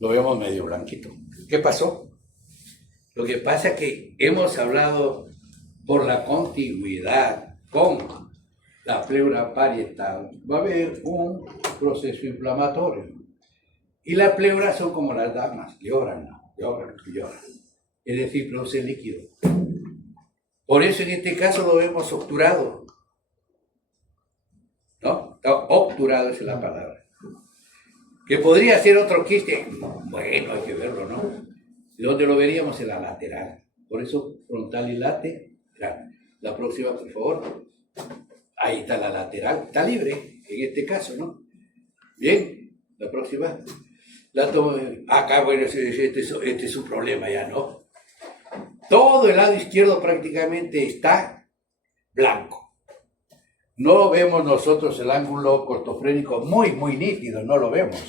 lo vemos medio blanquito. ¿Qué pasó? Lo que pasa es que hemos hablado por la contigüidad con la pleura parietal. Va a haber un proceso inflamatorio. Y las pleuras son como las damas, lloran. Es decir, produce líquido. Por eso en este caso lo vemos obturado. ¿No? Está obturado, esa es la palabra. Que podría ser otro quiste. Bueno, hay que verlo, ¿no? ¿Dónde lo veríamos? En la lateral. Por eso frontal y lateral. La próxima, por favor. Ahí está la lateral. Está libre, en este caso, ¿no? Bien, la próxima. Acá, bueno, este es su problema ya, ¿no? Todo el lado izquierdo prácticamente está blanco. No vemos nosotros el ángulo costofrénico muy, muy nítido, no lo vemos,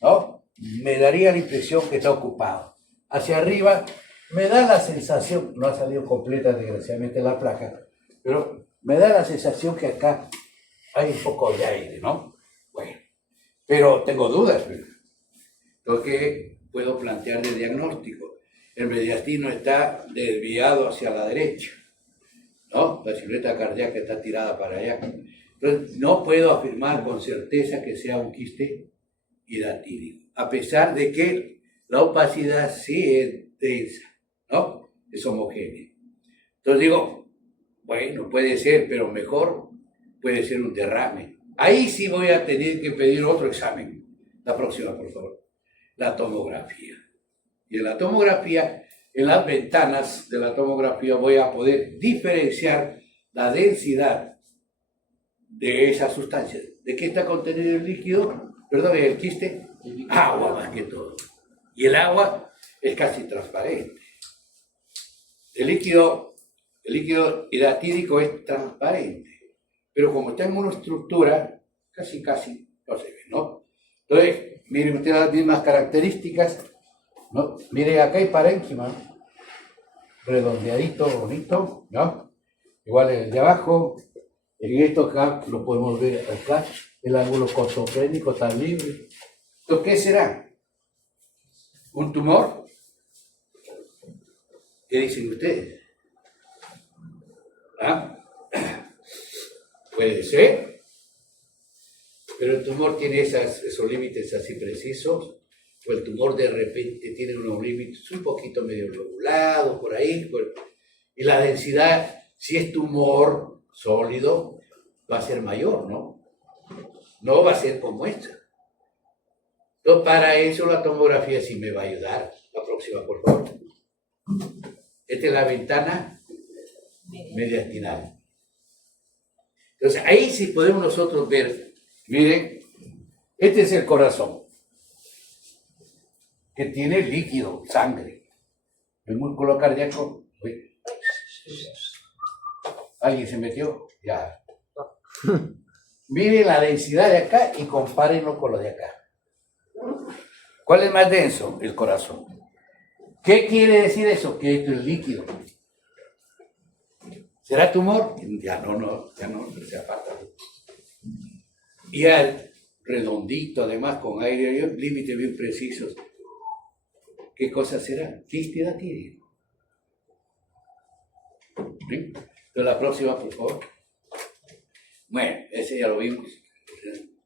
¿no? Me daría la impresión que está ocupado. Hacia arriba me da la sensación, no ha salido completa desgraciadamente la placa, pero me da la sensación que acá hay un poco de aire, ¿no? Bueno, pero tengo dudas, lo que puedo plantear de diagnóstico. El mediastino está desviado hacia la derecha, ¿no? La silueta cardíaca está tirada para allá. Entonces, no puedo afirmar con certeza que sea un quiste hidatídico, a pesar de que la opacidad sí es densa, ¿no? Es homogénea. Entonces digo, bueno, puede ser, pero mejor puede ser un derrame. Ahí sí voy a tener que pedir otro examen. La próxima, por favor. La tomografía. Y en la tomografía, en las ventanas de la tomografía voy a poder diferenciar la densidad de esas sustancias. ¿De qué está contenido el líquido? Perdón, el quiste. Agua más que todo. Y el agua es casi transparente. El líquido hidatídico es transparente. Pero como está en una estructura, casi no se ve, ¿no? Entonces, miren ustedes las mismas características, ¿no? Miren, acá hay parénquima, redondeadito, bonito, ¿no? Igual en el de abajo, en esto acá lo podemos ver acá, el ángulo costofrénico está libre. Entonces, ¿qué será? ¿Un tumor? ¿Qué dicen ustedes? ¿Ah? Puede ser, pero el tumor tiene esos límites así precisos, o el tumor de repente tiene unos límites un poquito medio lobulados por ahí, y la densidad, si es tumor sólido, va a ser mayor, ¿no? No va a ser como esta. Entonces, para eso la tomografía sí me va a ayudar. La próxima, por favor. Esta es la ventana mediastinal. Entonces, ahí sí podemos nosotros ver, miren, este es el corazón, que tiene líquido, sangre. El músculo cardíaco, ¿Alguien se metió? Ya. Miren la densidad de acá y compárenlo con lo de acá. ¿Cuál es más denso? El corazón. ¿Qué quiere decir eso? Que esto es líquido. ¿Será tumor? Ya no, se aparta. Y al redondito, además, con aire, límites bien precisos. ¿Qué cosa será? Quiste datídico. ¿Sí? Entonces, la próxima, por favor. Bueno, ese ya lo vimos.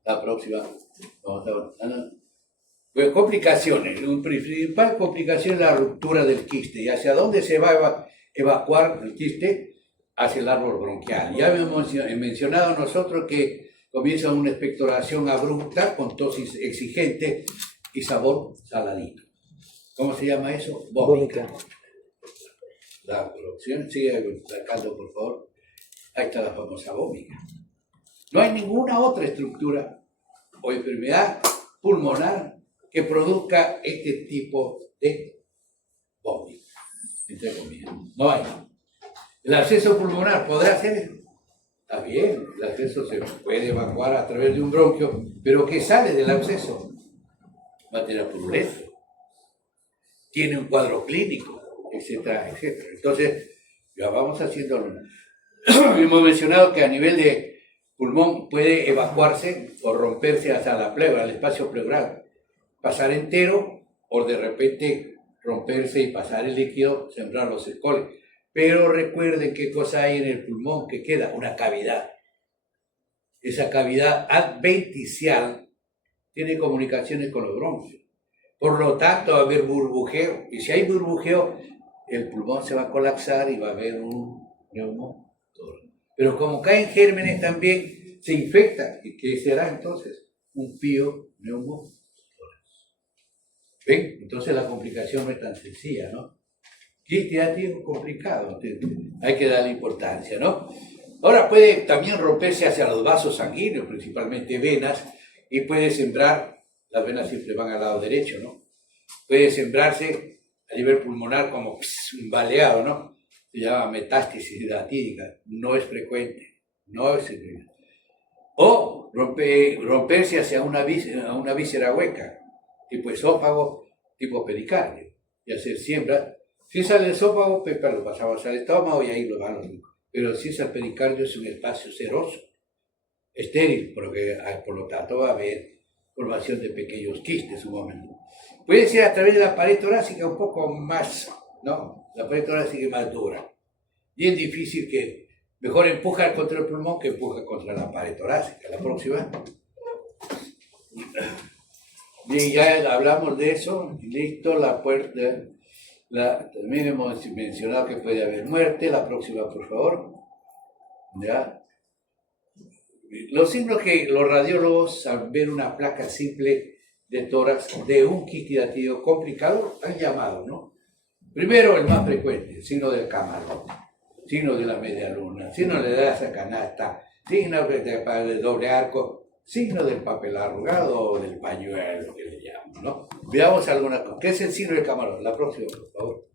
La próxima. Vamos a ver. Pues complicaciones. La principal complicación es la ruptura del quiste. ¿Y hacia dónde se va a evacuar el quiste? Hacia el árbol bronquial. Ya hemos mencionado nosotros que comienza una expectoración abrupta con tos exigente y sabor saladito. ¿Cómo se llama eso? Vómito. La producción, sigue sacando por favor. Ahí está la famosa vómita. No hay ninguna otra estructura o enfermedad pulmonar que produzca este tipo de vómito, entre comillas. No hay. ¿El absceso pulmonar podrá ser? Está bien, el absceso se puede evacuar a través de un bronquio, pero ¿qué sale del absceso? Materia purulenta. Tiene un cuadro clínico, etcétera, etcétera. Entonces, ya vamos haciéndolo. Hemos mencionado que a nivel de pulmón puede evacuarse o romperse hasta la pleura, el espacio pleural, pasar entero o de repente romperse y pasar el líquido, sembrar los escoles. Pero recuerden qué cosa hay en el pulmón que queda, una cavidad. Esa cavidad adventicial tiene comunicaciones con los bronquios. Por lo tanto, va a haber burbujeo. Y si hay burbujeo, el pulmón se va a colapsar y va a haber un neumotórax. Pero como caen gérmenes también, se infecta. ¿Y qué será entonces? Un pioneumotórax. ¿Ven? Entonces la complicación no es tan sencilla, ¿no? Quiste datídico complicado, hay que darle importancia, ¿no? Ahora puede también romperse hacia los vasos sanguíneos, principalmente venas, y puede sembrar, las venas siempre van al lado derecho, ¿no? Puede sembrarse a nivel pulmonar como un baleado, ¿no? Se llama metástasis datídica, no es frecuente, no es frecuente. O romperse hacia una víscera hueca, tipo esófago, tipo pericardio, y hacer siembra. Si es al esófago, pues lo pasamos al estómago y ahí lo van los. Pero si es al pericardio, es un espacio seroso, estéril, porque por lo tanto va a haber formación de pequeños quistes un momento. Puede ser a través de la pared torácica un poco más, ¿no? La pared torácica es más dura. Y es difícil que mejor empujar contra el pulmón que empujar contra la pared torácica. La próxima. Bien, ya hablamos de eso. Listo, la puerta. También hemos mencionado que puede haber muerte. La próxima, por favor. ¿Ya? Los signos que los radiólogos, al ver una placa simple de tórax de un quiste datídico complicado, han llamado, ¿no? Primero, el más frecuente, el signo del camarote, signo de la media luna, signo de esa canasta, signo de doble arco, signo del papel arrugado o del pañuelo, que le llaman, ¿no? Veamos algunas cosas. ¿Qué es el signo del camarote? La próxima, por favor.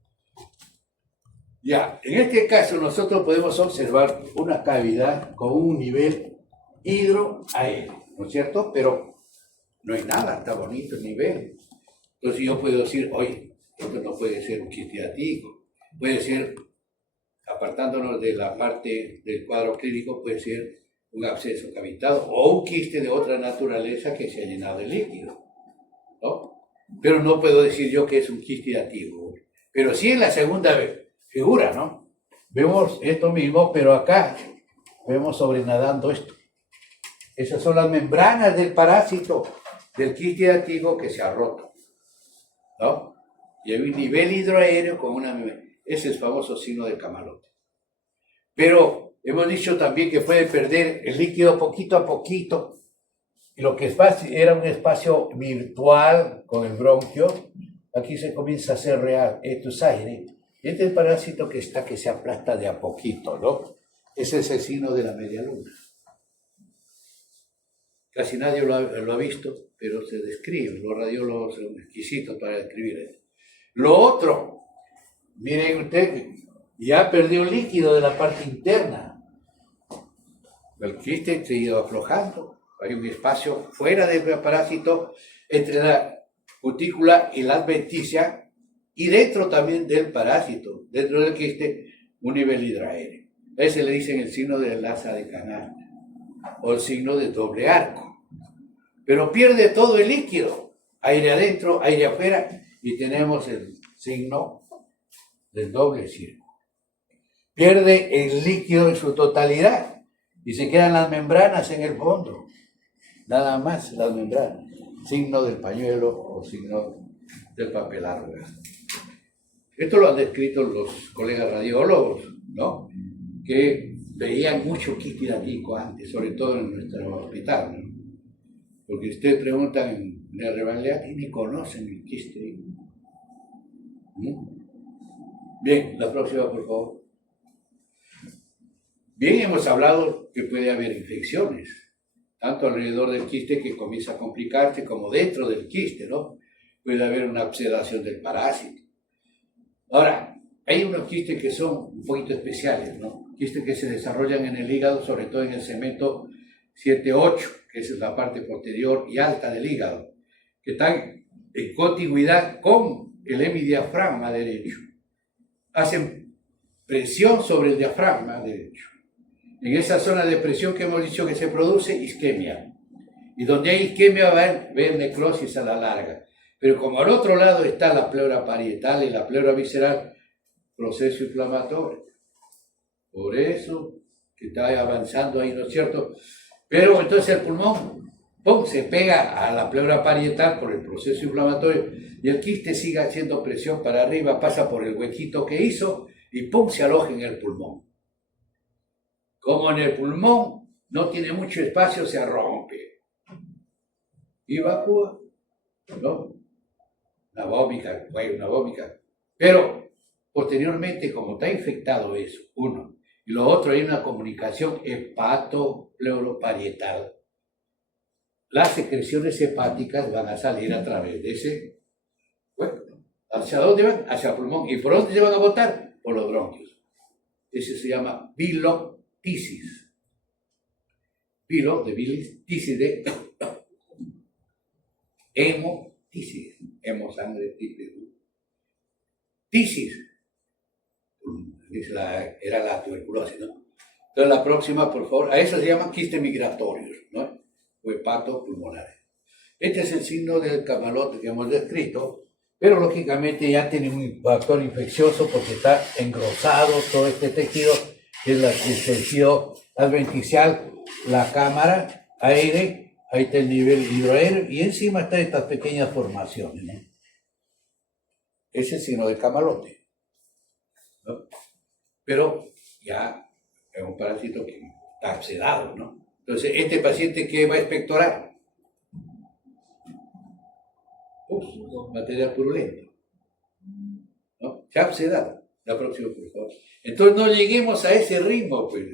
Ya, en este caso nosotros podemos observar una cavidad con un nivel hidroaéreo, ¿no es cierto? Pero no hay nada, está bonito el nivel. Entonces yo puedo decir, oye, esto no puede ser un quiste datídico, puede ser, apartándonos de la parte del cuadro clínico, puede ser un absceso cavitado o un quiste de otra naturaleza que se ha llenado de líquido, ¿no? Pero no puedo decir yo que es un quiste datídico. Pero sí en la segunda figura, ¿no? Vemos esto mismo, pero acá vemos sobrenadando esto. Esas son las membranas del parásito del quiste datídico que se ha roto, ¿no? Y hay un nivel hidroaéreo con una membrana. Ese es el famoso signo del camarote. Pero hemos dicho también que puede perder el líquido poquito a poquito. Y lo que era un espacio virtual con el bronquio, aquí se comienza a hacer real. Esto es aire. Y este es el parásito que se aplasta de a poquito, ¿no? Ese es el signo de la media luna. Casi nadie lo ha visto, pero se describe. Los radiólogos son exquisitos para describir eso. Lo otro, miren ustedes, ya perdió líquido de la parte interna. El quiste se ha ido aflojando. Hay un espacio fuera del parásito entre la cutícula y la adventicia y dentro también del parásito, dentro del quiste, un nivel hidraéreo. A ese le dicen el signo de Laza de canasta o el signo de doble arco. Pero pierde todo el líquido, aire adentro, aire afuera, y tenemos el signo del doble círculo. Pierde el líquido en su totalidad y se quedan las membranas en el fondo, nada más las membranas, signo del pañuelo o signo del papel arruga. Esto lo han descrito los colegas radiólogos, ¿no? Que veían mucho quiste hidratico antes, sobre todo en nuestro hospital, ¿no? Porque ustedes preguntan en el Revalea y ni conocen el quiste. Bien, la próxima, por favor. Bien, hemos hablado que puede haber infecciones, tanto alrededor del quiste que comienza a complicarse, como dentro del quiste, ¿no? Puede haber una obsedación del parásito. Ahora, hay unos quistes que son un poquito especiales, ¿no? Quistes que se desarrollan en el hígado, sobre todo en el segmento 7-8, que es la parte posterior y alta del hígado, que están en contigüidad con el hemidiafragma derecho. Hacen presión sobre el diafragma derecho. En esa zona de presión que hemos dicho que se produce isquemia. Y donde hay isquemia va a haber necrosis a la larga. Pero como al otro lado está la pleura parietal y la pleura visceral, proceso inflamatorio. Por eso que está avanzando ahí, ¿no es cierto? Pero entonces el pulmón, ¡pum!, se pega a la pleura parietal por el proceso inflamatorio y el quiste sigue haciendo presión para arriba, pasa por el huequito que hizo y ¡pum!, se aloja en el pulmón. Como en el pulmón no tiene mucho espacio, se rompe. Y evacúa, ¿no? Una vómica, una vómica. Pero posteriormente, como está infectado eso, uno, y lo otro, hay una comunicación hepatopleuroparietal. Las secreciones hepáticas van a salir a través de ese hueco. ¿Hacia dónde van? Hacia el pulmón. ¿Y por dónde se van a botar? Por los bronquios. Ese se llama biloctisis. Bilo de bilis, tisis de hemotisis. Hemosangre, tisis. Era la tuberculosis, ¿no? Entonces la próxima, por favor, a eso se llaman quistes migratorios, ¿no? O hepatopulmonares. Este es el signo del camalote que hemos descrito, pero lógicamente ya tiene un factor infeccioso porque está engrosado todo este tejido, que es el tejido adventicial, la cámara, aire, ahí está el nivel hidroaéreo y encima están estas pequeñas formaciones, ¿no? Ese es el signo del camalote, ¿no? Pero ya es un parásito que está sedado, ¿no? Entonces, este paciente, ¿qué va a expectorar? Material purulento, ¿no? Se ha sedado. La próxima, por favor. Entonces, no lleguemos a ese ritmo, pues.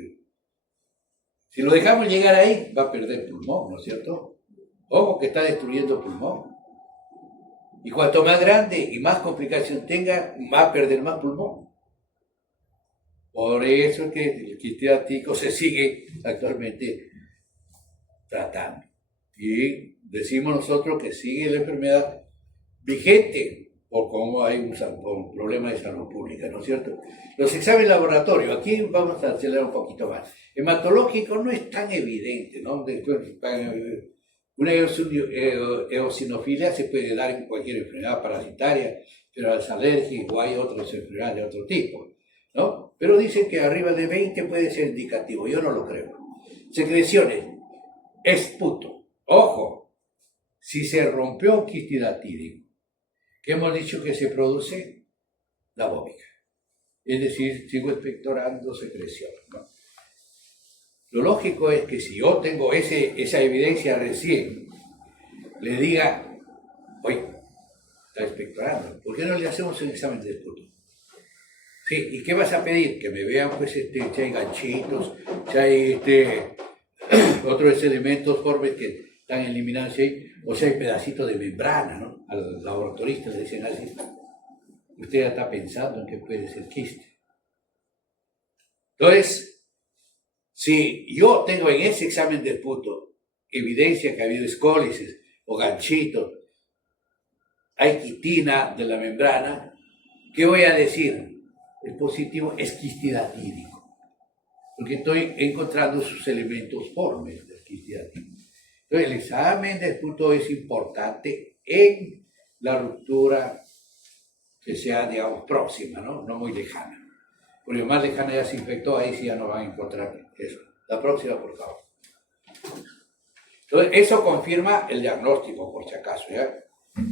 Si lo dejamos llegar ahí, va a perder pulmón, ¿no es cierto? Ojo que está destruyendo pulmón. Y cuanto más grande y más complicación tenga, va a perder más pulmón. Por eso es que el quiste hidratico se sigue actualmente tratando. Y decimos nosotros que sigue la enfermedad vigente por cómo hay un problema de salud pública, ¿no es cierto? Los exámenes laboratorios, aquí vamos a acelerar un poquito más. Hematológico no es tan evidente, ¿no? Una eosinofilia se puede dar en cualquier enfermedad parasitaria, pero las alergias o hay otras enfermedades de otro tipo, ¿no? Pero dicen que arriba de 20 puede ser indicativo, yo no lo creo. Secreciones, esputo, ojo, si se rompió un quiste hidatídico, ¿qué hemos dicho que se produce? La vómica. Es decir, sigo expectorando secreción, ¿no? Lo lógico es que si yo tengo esa evidencia recién, le diga, oye, está expectorando, ¿por qué no le hacemos un examen de esputo? Sí, ¿y qué vas a pedir? Que me vean, pues, si hay ganchitos, si hay otros elementos formes que están eliminados ahí, o si hay pedacitos de membrana, ¿no? Al laboratorista le dicen así. Usted ya está pensando en qué puede ser quiste. Entonces, Si yo tengo en ese examen de esputo evidencia que ha habido escólisis o ganchitos, hay quitina de la membrana, ¿qué voy a decir? El positivo es quistidatídico, porque estoy encontrando sus elementos formes del quistidatídico. Entonces, el examen de esputo es importante en la ruptura que sea, digamos, próxima, ¿no? No muy lejana. Porque más lejana ya se infectó, ahí sí ya no van a encontrar eso. La próxima, por favor. Entonces, eso confirma el diagnóstico, por si acaso, ¿ya?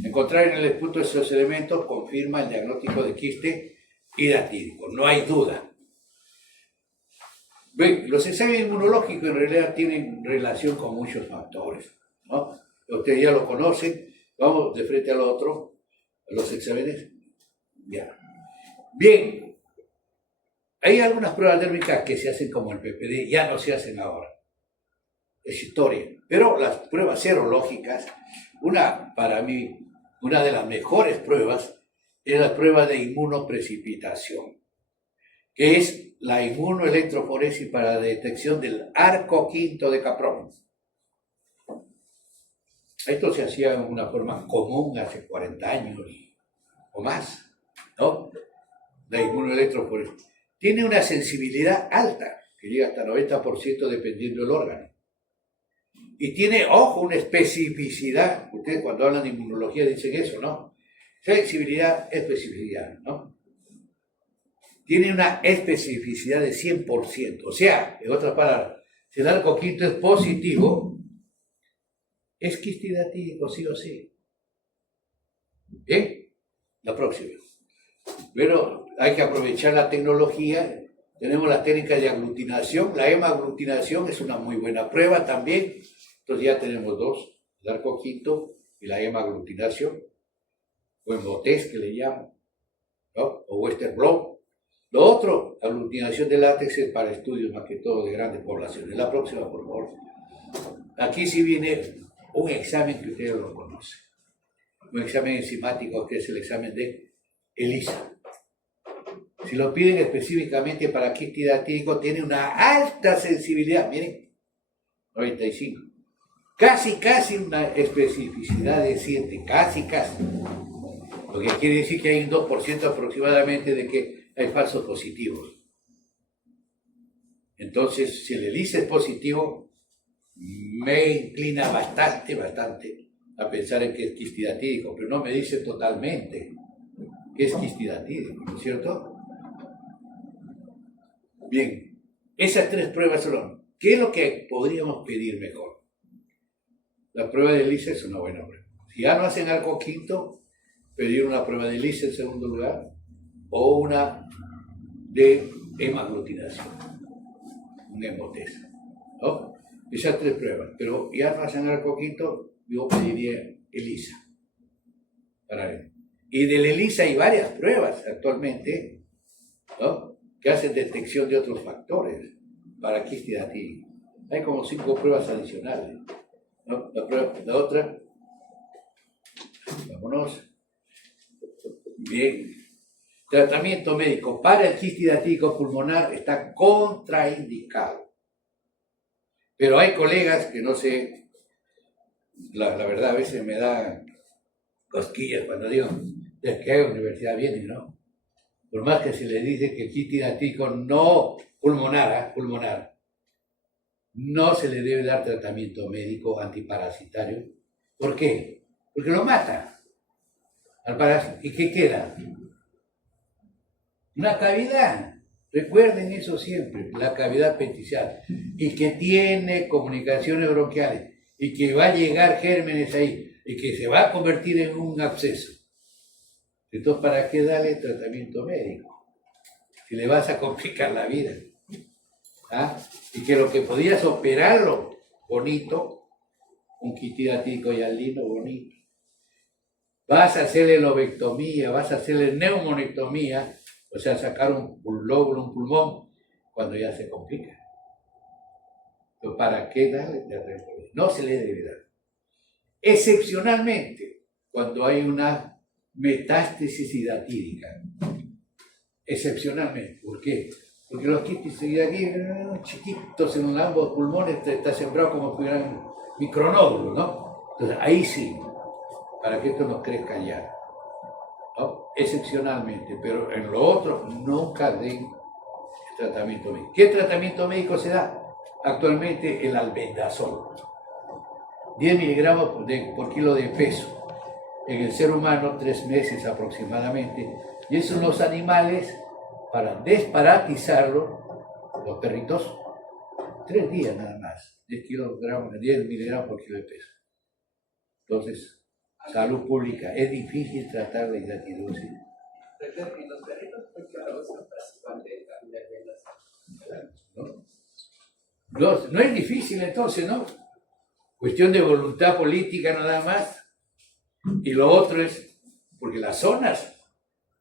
Encontrar en el esputo esos elementos confirma el diagnóstico de quiste hidatídico, no hay duda. Ven, los exámenes inmunológicos en realidad tienen relación con muchos factores, ¿no? Ustedes ya lo conocen, vamos de frente al otro, a los exámenes. Ya. Bien, hay algunas pruebas dérmicas que se hacen como el PPD, ya no se hacen ahora. Es historia. Pero las pruebas serológicas, para mí, una de las mejores pruebas es la prueba de inmunoprecipitación, que es la inmunoelectroforesis para la detección del arco quinto de Caprón. Esto se hacía de una forma común hace 40 años o más, ¿no? La inmunoelectroforesis. Tiene una sensibilidad alta, que llega hasta 90% dependiendo del órgano. Y tiene, ojo, una especificidad. Ustedes cuando hablan de inmunología dicen eso, ¿no? Sensibilidad, especificidad, ¿no? Tiene una especificidad de 100%. O sea, en otras palabras, si el arco quinto es positivo, es quistidatídico, sí o sí. Bien, la próxima. Pero hay que aprovechar la tecnología. Tenemos la técnica de aglutinación. La hemaglutinación es una muy buena prueba también. Entonces ya tenemos dos, el arco quinto y la hemaglutinación, o Embotes que le llaman, ¿no? O Western blot. Lo otro, aglutinación de látex es para estudios más que todo de grandes poblaciones. La próxima, por favor. Aquí sí viene un examen que ustedes lo conocen. Un examen enzimático que es el examen de ELISA. Si lo piden específicamente para quiste hidatídico, tiene una alta sensibilidad, miren, 95. Casi una especificidad de 7, casi. Lo que quiere decir que hay un 2% aproximadamente de que hay falsos positivos. Entonces, si el ELISA es positivo, me inclina bastante a pensar en que es quiste hidatídico, pero no me dice totalmente que es quiste hidatídico, ¿no es cierto? Bien, esas tres pruebas son. ¿Qué es lo que podríamos pedir mejor? La prueba de ELISA es una buena prueba. Si ya no hacen arco quinto, pedir una prueba de ELISA en segundo lugar o una de hemaglutinación, un Embotes, ¿no? Esas tres pruebas. Pero ya no hacen arco quinto, yo pediría ELISA para él. Y del ELISA hay varias pruebas actualmente, ¿no?, que hacen detección de otros factores para quiste hidatídico. Hay como 5 pruebas adicionales, ¿no? La otra, vámonos. Bien. Tratamiento médico para el quiste hidatídico pulmonar está contraindicado. Pero hay colegas que no sé, la verdad a veces me da cosquillas cuando digo, ¿de qué universidad vienen, no? Por más que se le dice que el quiste hidatídico no pulmonar, no se le debe dar tratamiento médico antiparasitario. ¿Por qué? Porque lo mata al parásito. ¿Y qué queda? Una cavidad. Recuerden eso siempre, la cavidad penticial. Y que tiene comunicaciones bronquiales. Y que va a llegar gérmenes ahí. Y que se va a convertir en un absceso. Entonces, ¿para qué darle tratamiento médico? Si le vas a complicar la vida. ¿Ah? Y que lo que podías operarlo bonito, un quiste hidatídico hialino bonito. Vas a hacerle lobectomía, vas a hacerle neumonectomía, o sea, sacar un lóbulo, un pulmón, cuando ya se complica. Pero ¿para qué darle tratamiento? No se le debe dar. Excepcionalmente, cuando hay una metástasis hidatídica. Excepcionalmente. ¿Por qué? Porque los quistes seguían aquí, chiquitos en ambos pulmones, está sembrado como si fueran micronódulos, ¿no? Entonces ahí sí, para que esto nos crezca ya, ¿no? Excepcionalmente, pero en lo otro nunca den tratamiento médico. ¿Qué tratamiento médico se da? Actualmente el albendazol, 10 miligramos por kilo de peso. En el ser humano 3 meses aproximadamente, y eso en los animales, para desparatizarlo, los perritos, 3 días nada más, 10 miligramos por kilo de peso. Entonces, salud pública, es difícil tratar la hidatidosis. Y los perritos, pues claro, son participantes de las... No es difícil entonces, ¿no? Cuestión de voluntad política nada más. Y lo otro es, porque las zonas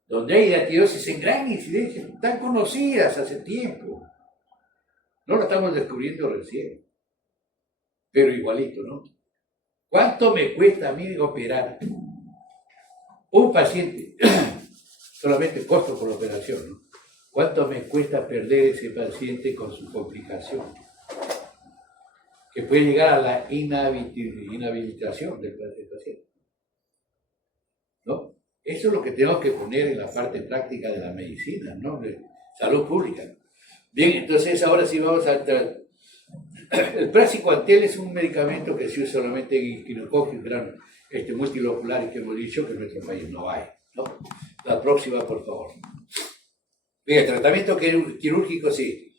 donde hay hidatidosis en gran incidencia están conocidas hace tiempo. No lo estamos descubriendo recién. Pero igualito, ¿no? ¿Cuánto me cuesta a mí operar un paciente? Solamente costo por la operación, ¿no? ¿Cuánto me cuesta perder ese paciente con su complicación? Que puede llegar a la inhabilitación del paciente, ¿no? Eso es lo que tenemos que poner en la parte práctica de la medicina, ¿no? De salud pública. Bien, entonces ahora sí vamos a entrar. El praziquantel es un medicamento que se usa solamente en quinococcus multilocular, y que hemos dicho que en nuestro país no hay, ¿no? La próxima, por favor. Bien, tratamiento quirúrgico, sí.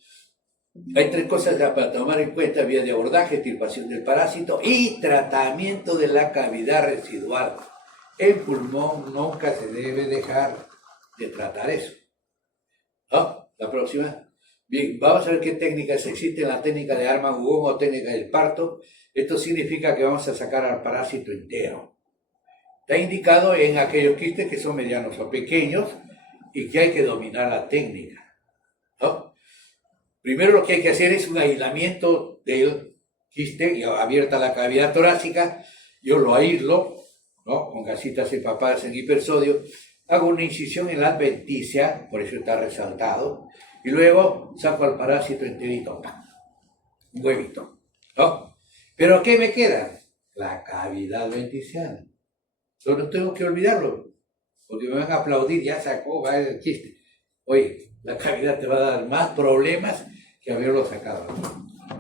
Hay 3 cosas para tomar en cuenta: vía de abordaje, extirpación del parásito y tratamiento de la cavidad residual. El pulmón nunca se debe dejar de tratar eso, ¿no? La próxima. Bien, vamos a ver qué técnicas existen: la técnica de Armand-Hugon o técnica del parto. Esto significa que vamos a sacar al parásito entero. Está indicado en aquellos quistes que son medianos o pequeños y que hay que dominar la técnica, ¿no? Primero lo que hay que hacer es un aislamiento del quiste, y abierta la cavidad torácica, yo lo aíslo, ¿no? Con gasitas empapadas en hipersodio, hago una incisión en la adventicia, por eso está resaltado, y luego saco al parásito enterito, un huevito, ¿no? Pero ¿qué me queda? La cavidad adventiciana. No tengo que olvidarlo, porque me van a aplaudir, ya sacó, va el quiste. Oye, la cavidad te va a dar más problemas que haberlo sacado,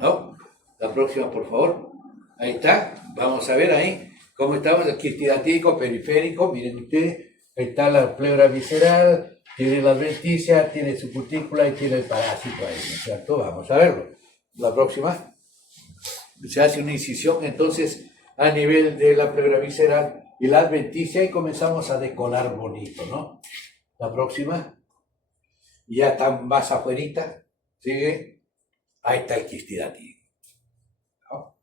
¿no? La próxima, por favor. Ahí está, vamos a ver ahí cómo estamos, el quiste hidatídico periférico, miren ustedes, ahí está la pleura visceral, tiene la adventicia, tiene su cutícula y tiene el parásito ahí, ¿no es cierto? Vamos a verlo. La próxima. Se hace una incisión entonces a nivel de la pleura visceral y la adventicia y comenzamos a decolar bonito, ¿no? La próxima. Ya está más afuerita, sigue. Ahí está el quiste hidatídico, ¿no?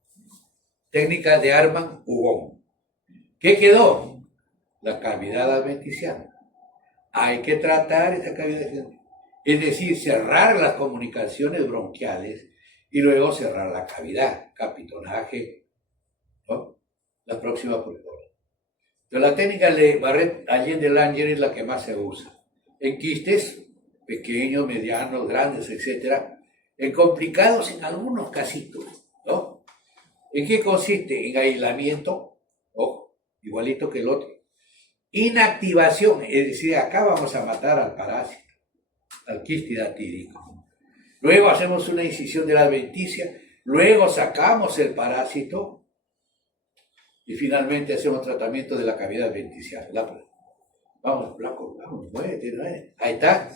Técnica de Armand-Hugon. ¿Qué quedó? La cavidad adventiciana. Hay que tratar esa cavidad adventiciana. Es decir, cerrar las comunicaciones bronquiales y luego cerrar la cavidad, capitonaje, ¿no? La próxima, por favor. Pero la técnica de Barrett-Allende-Langer es la que más se usa. En quistes pequeños, medianos, grandes, etc. En complicados en algunos casitos, ¿no? ¿En qué consiste? En aislamiento, ojo, igualito que el otro. Inactivación, es decir, acá vamos a matar al parásito, al quiste hidatídico. Luego hacemos una incisión de la adventicia, luego sacamos el parásito y finalmente hacemos tratamiento de la cavidad adventicial. Vamos, Blanco, vamos, muévete. Ahí está,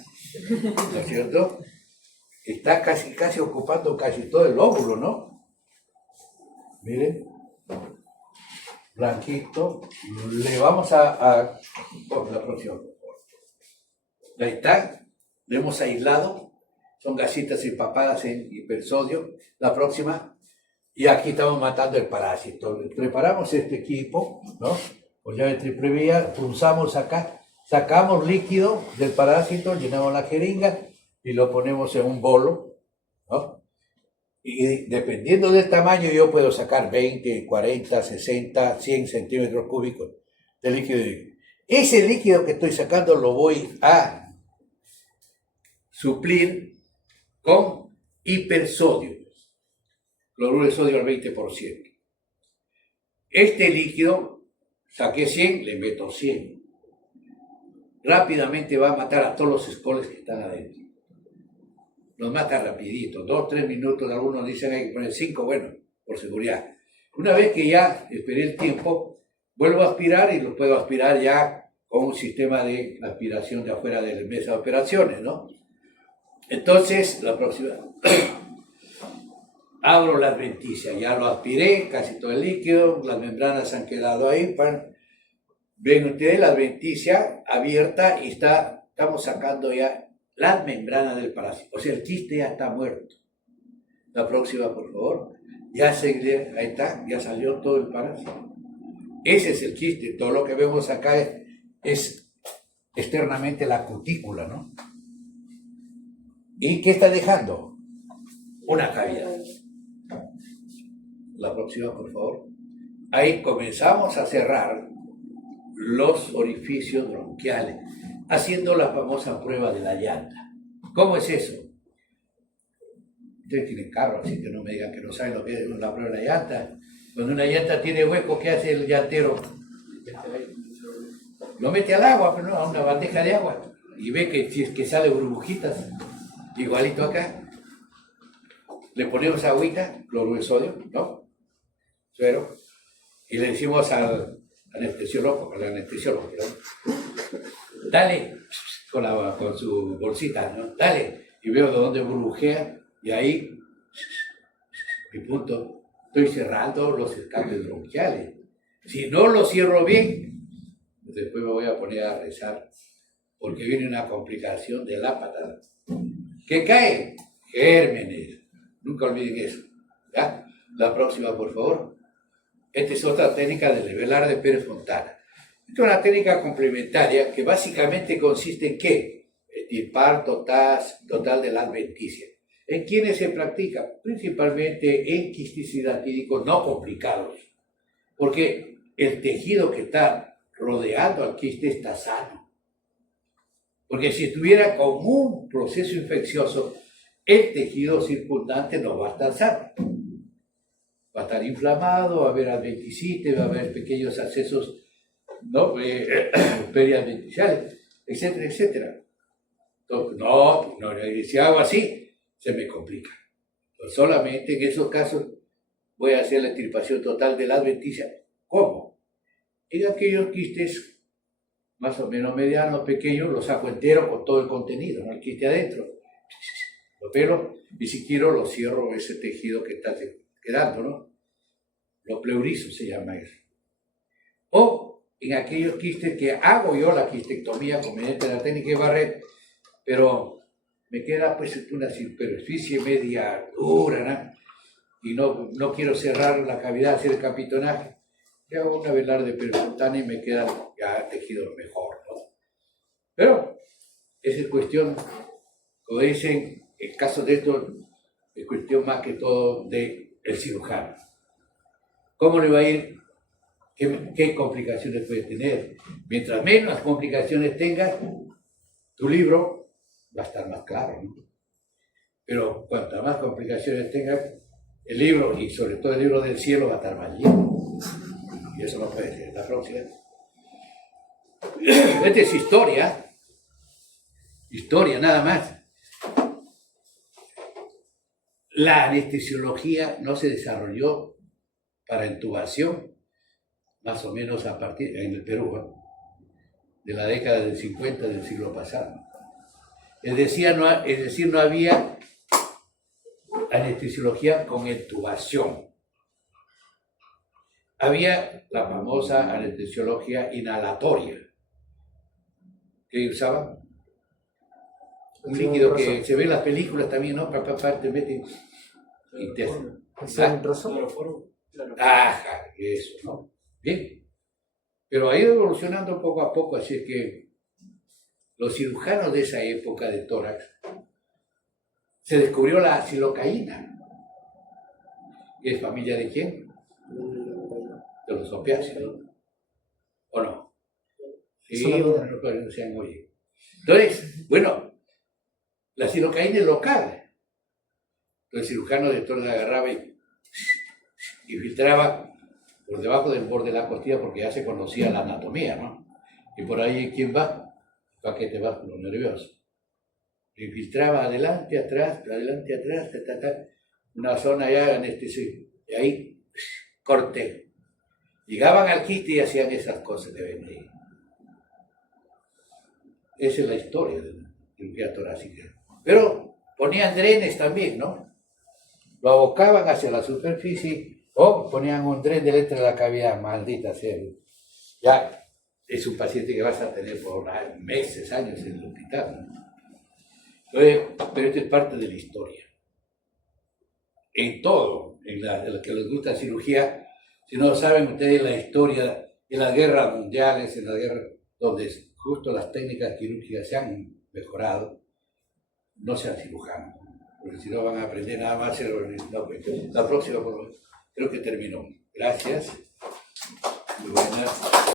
¿no es cierto? Está casi ocupando casi todo el óvulo, ¿no? Miren, blanquito, le vamos a la próxima. Ahí está, lo hemos aislado, son gasitas empapadas en hipersodio. La próxima, y aquí estamos matando el parásito. Preparamos este equipo, ¿no? Con llave triple vía, pulsamos acá, sacamos líquido del parásito, llenamos la jeringa y lo ponemos en un bolo, ¿no? Y dependiendo del tamaño yo puedo sacar 20, 40, 60, 100 centímetros cúbicos de líquido. Ese líquido que estoy sacando lo voy a suplir con hipersodio, cloruro de sodio al 20%. Este líquido, saqué 100, le meto 100. Rápidamente va a matar a todos los escoles que están adentro. Los mata rapidito, 2, 3 minutos, algunos dicen hay que poner 5, bueno, por seguridad. Una vez que ya esperé el tiempo, vuelvo a aspirar y lo puedo aspirar ya con un sistema de aspiración de afuera de la mesa de operaciones, ¿no? Entonces, la próxima, abro la adventicia, ya lo aspiré, casi todo el líquido, las membranas han quedado ahí. Ven ustedes la adventicia abierta y estamos sacando ya las membranas del parásito. O sea, el quiste ya está muerto. La próxima, por favor. Ahí está, ya salió todo el parásito. Ese es el quiste. Todo lo que vemos acá es externamente la cutícula, ¿no? ¿Y qué está dejando? Una cavidad. La próxima, por favor. Ahí comenzamos a cerrar los orificios bronquiales, haciendo la famosa prueba de la llanta. ¿Cómo es eso? Ustedes tienen carro, así que no me digan que no saben lo que es la prueba de la llanta. Cuando una llanta tiene hueco, ¿qué hace el llantero? Lo mete al agua, pero no, a una bandeja de agua. Y ve que sale burbujitas, igualito acá. Le ponemos agüita, cloruro de sodio, ¿no? Suero. Y le decimos al anestesiólogo, ¿no? Dale, con su bolsita, ¿no? Dale. Y veo de dónde burbujea, y ahí, mi punto, estoy cerrando los escapes bronquiales. Si no lo cierro bien, después me voy a poner a rezar, porque viene una complicación de la patada. ¿Qué cae? Gérmenes. Nunca olviden eso. ¿Ya? La próxima, por favor. Esta es otra técnica de Levelar de Pérez Fontana. Esta es una técnica complementaria que básicamente consiste en ¿qué? Extirpar total de la adventicia. ¿En quiénes se practica? Principalmente en quistes hidratídicos no complicados, porque el tejido que está rodeando al quiste está sano. Porque si estuviera con un proceso infeccioso, el tejido circundante no va a estar sano. Va a estar inflamado, va a haber adventicitis, va a haber pequeños accesos, ¿no? Periadventiciales, etcétera, etcétera. Entonces, no, si hago así, se me complica. Entonces, solamente en esos casos voy a hacer la extirpación total de la adventicia. ¿Cómo? En aquellos quistes más o menos medianos, pequeños, los saco entero con todo el contenido, ¿no? El quiste adentro. Lo pelo y si quiero lo cierro ese tejido que está quedando, ¿no? Lo pleurizo se llama eso. O en aquellos quistes que hago yo la quistectomía conveniente de la técnica de Barrett, pero me queda pues una superficie media dura, ¿no? Y no quiero cerrar la cavidad, hacer el capitonaje. Y hago una velar de Pérez Fontana y me quedan ya tejidos mejor, ¿no? Pero esa es cuestión, como dicen, el caso de esto es cuestión más que todo del cirujano. ¿Cómo le va a ir? ¿Qué complicaciones puede tener? Mientras menos complicaciones tengas, tu libro va a estar más claro, ¿no? Pero cuantas más complicaciones tengas, el libro, y sobre todo el libro del cielo, va a estar más lleno. Y eso no puede ser. La próxima. Esta es historia nada más. La anestesiología no se desarrolló para intubación, más o menos a partir, en el Perú, ¿no? De la década del 50 del siglo pasado. Es decir, no había anestesiología con intubación. Había la famosa anestesiología inhalatoria. ¿Qué usaban? Un líquido que se ve en las películas también, ¿no? Te meten y te hacen. Ajá, eso, ¿no? Bien. Pero ha ido evolucionando poco a poco, así es que los cirujanos de esa época de tórax se descubrió la silocaína. ¿Es familia de quién? De los opiáceos, ¿no? ¿O no? Sí, no se han oído. Entonces, bueno, la silocaína es local, el cirujano de doctor agarraba y filtraba por debajo del borde de la costilla porque ya se conocía la anatomía, ¿no? Y por ahí, ¿quién va? ¿Para qué te vas? Los nerviosos. Y filtraba adelante, atrás, una zona ya anestesia. Y ahí, corte. Llegaban al quiste y hacían esas cosas que ven ahí. Esa es la historia de la cirugía torácica. Pero ponían drenes también, ¿no? Lo abocaban hacia la superficie o ponían un dren dentro de la cavidad, maldita sea. Ya es un paciente que vas a tener por meses, años en el hospital, ¿no? Entonces, pero esto es parte de la historia. En todo, en lo que les gusta cirugía, si no saben ustedes la historia en las guerras mundiales, en las guerras donde justo las técnicas quirúrgicas se han mejorado, no sean cirujanos, porque si no van a aprender nada más. No, pues, la próxima, creo que terminó. Gracias. Muy buenas.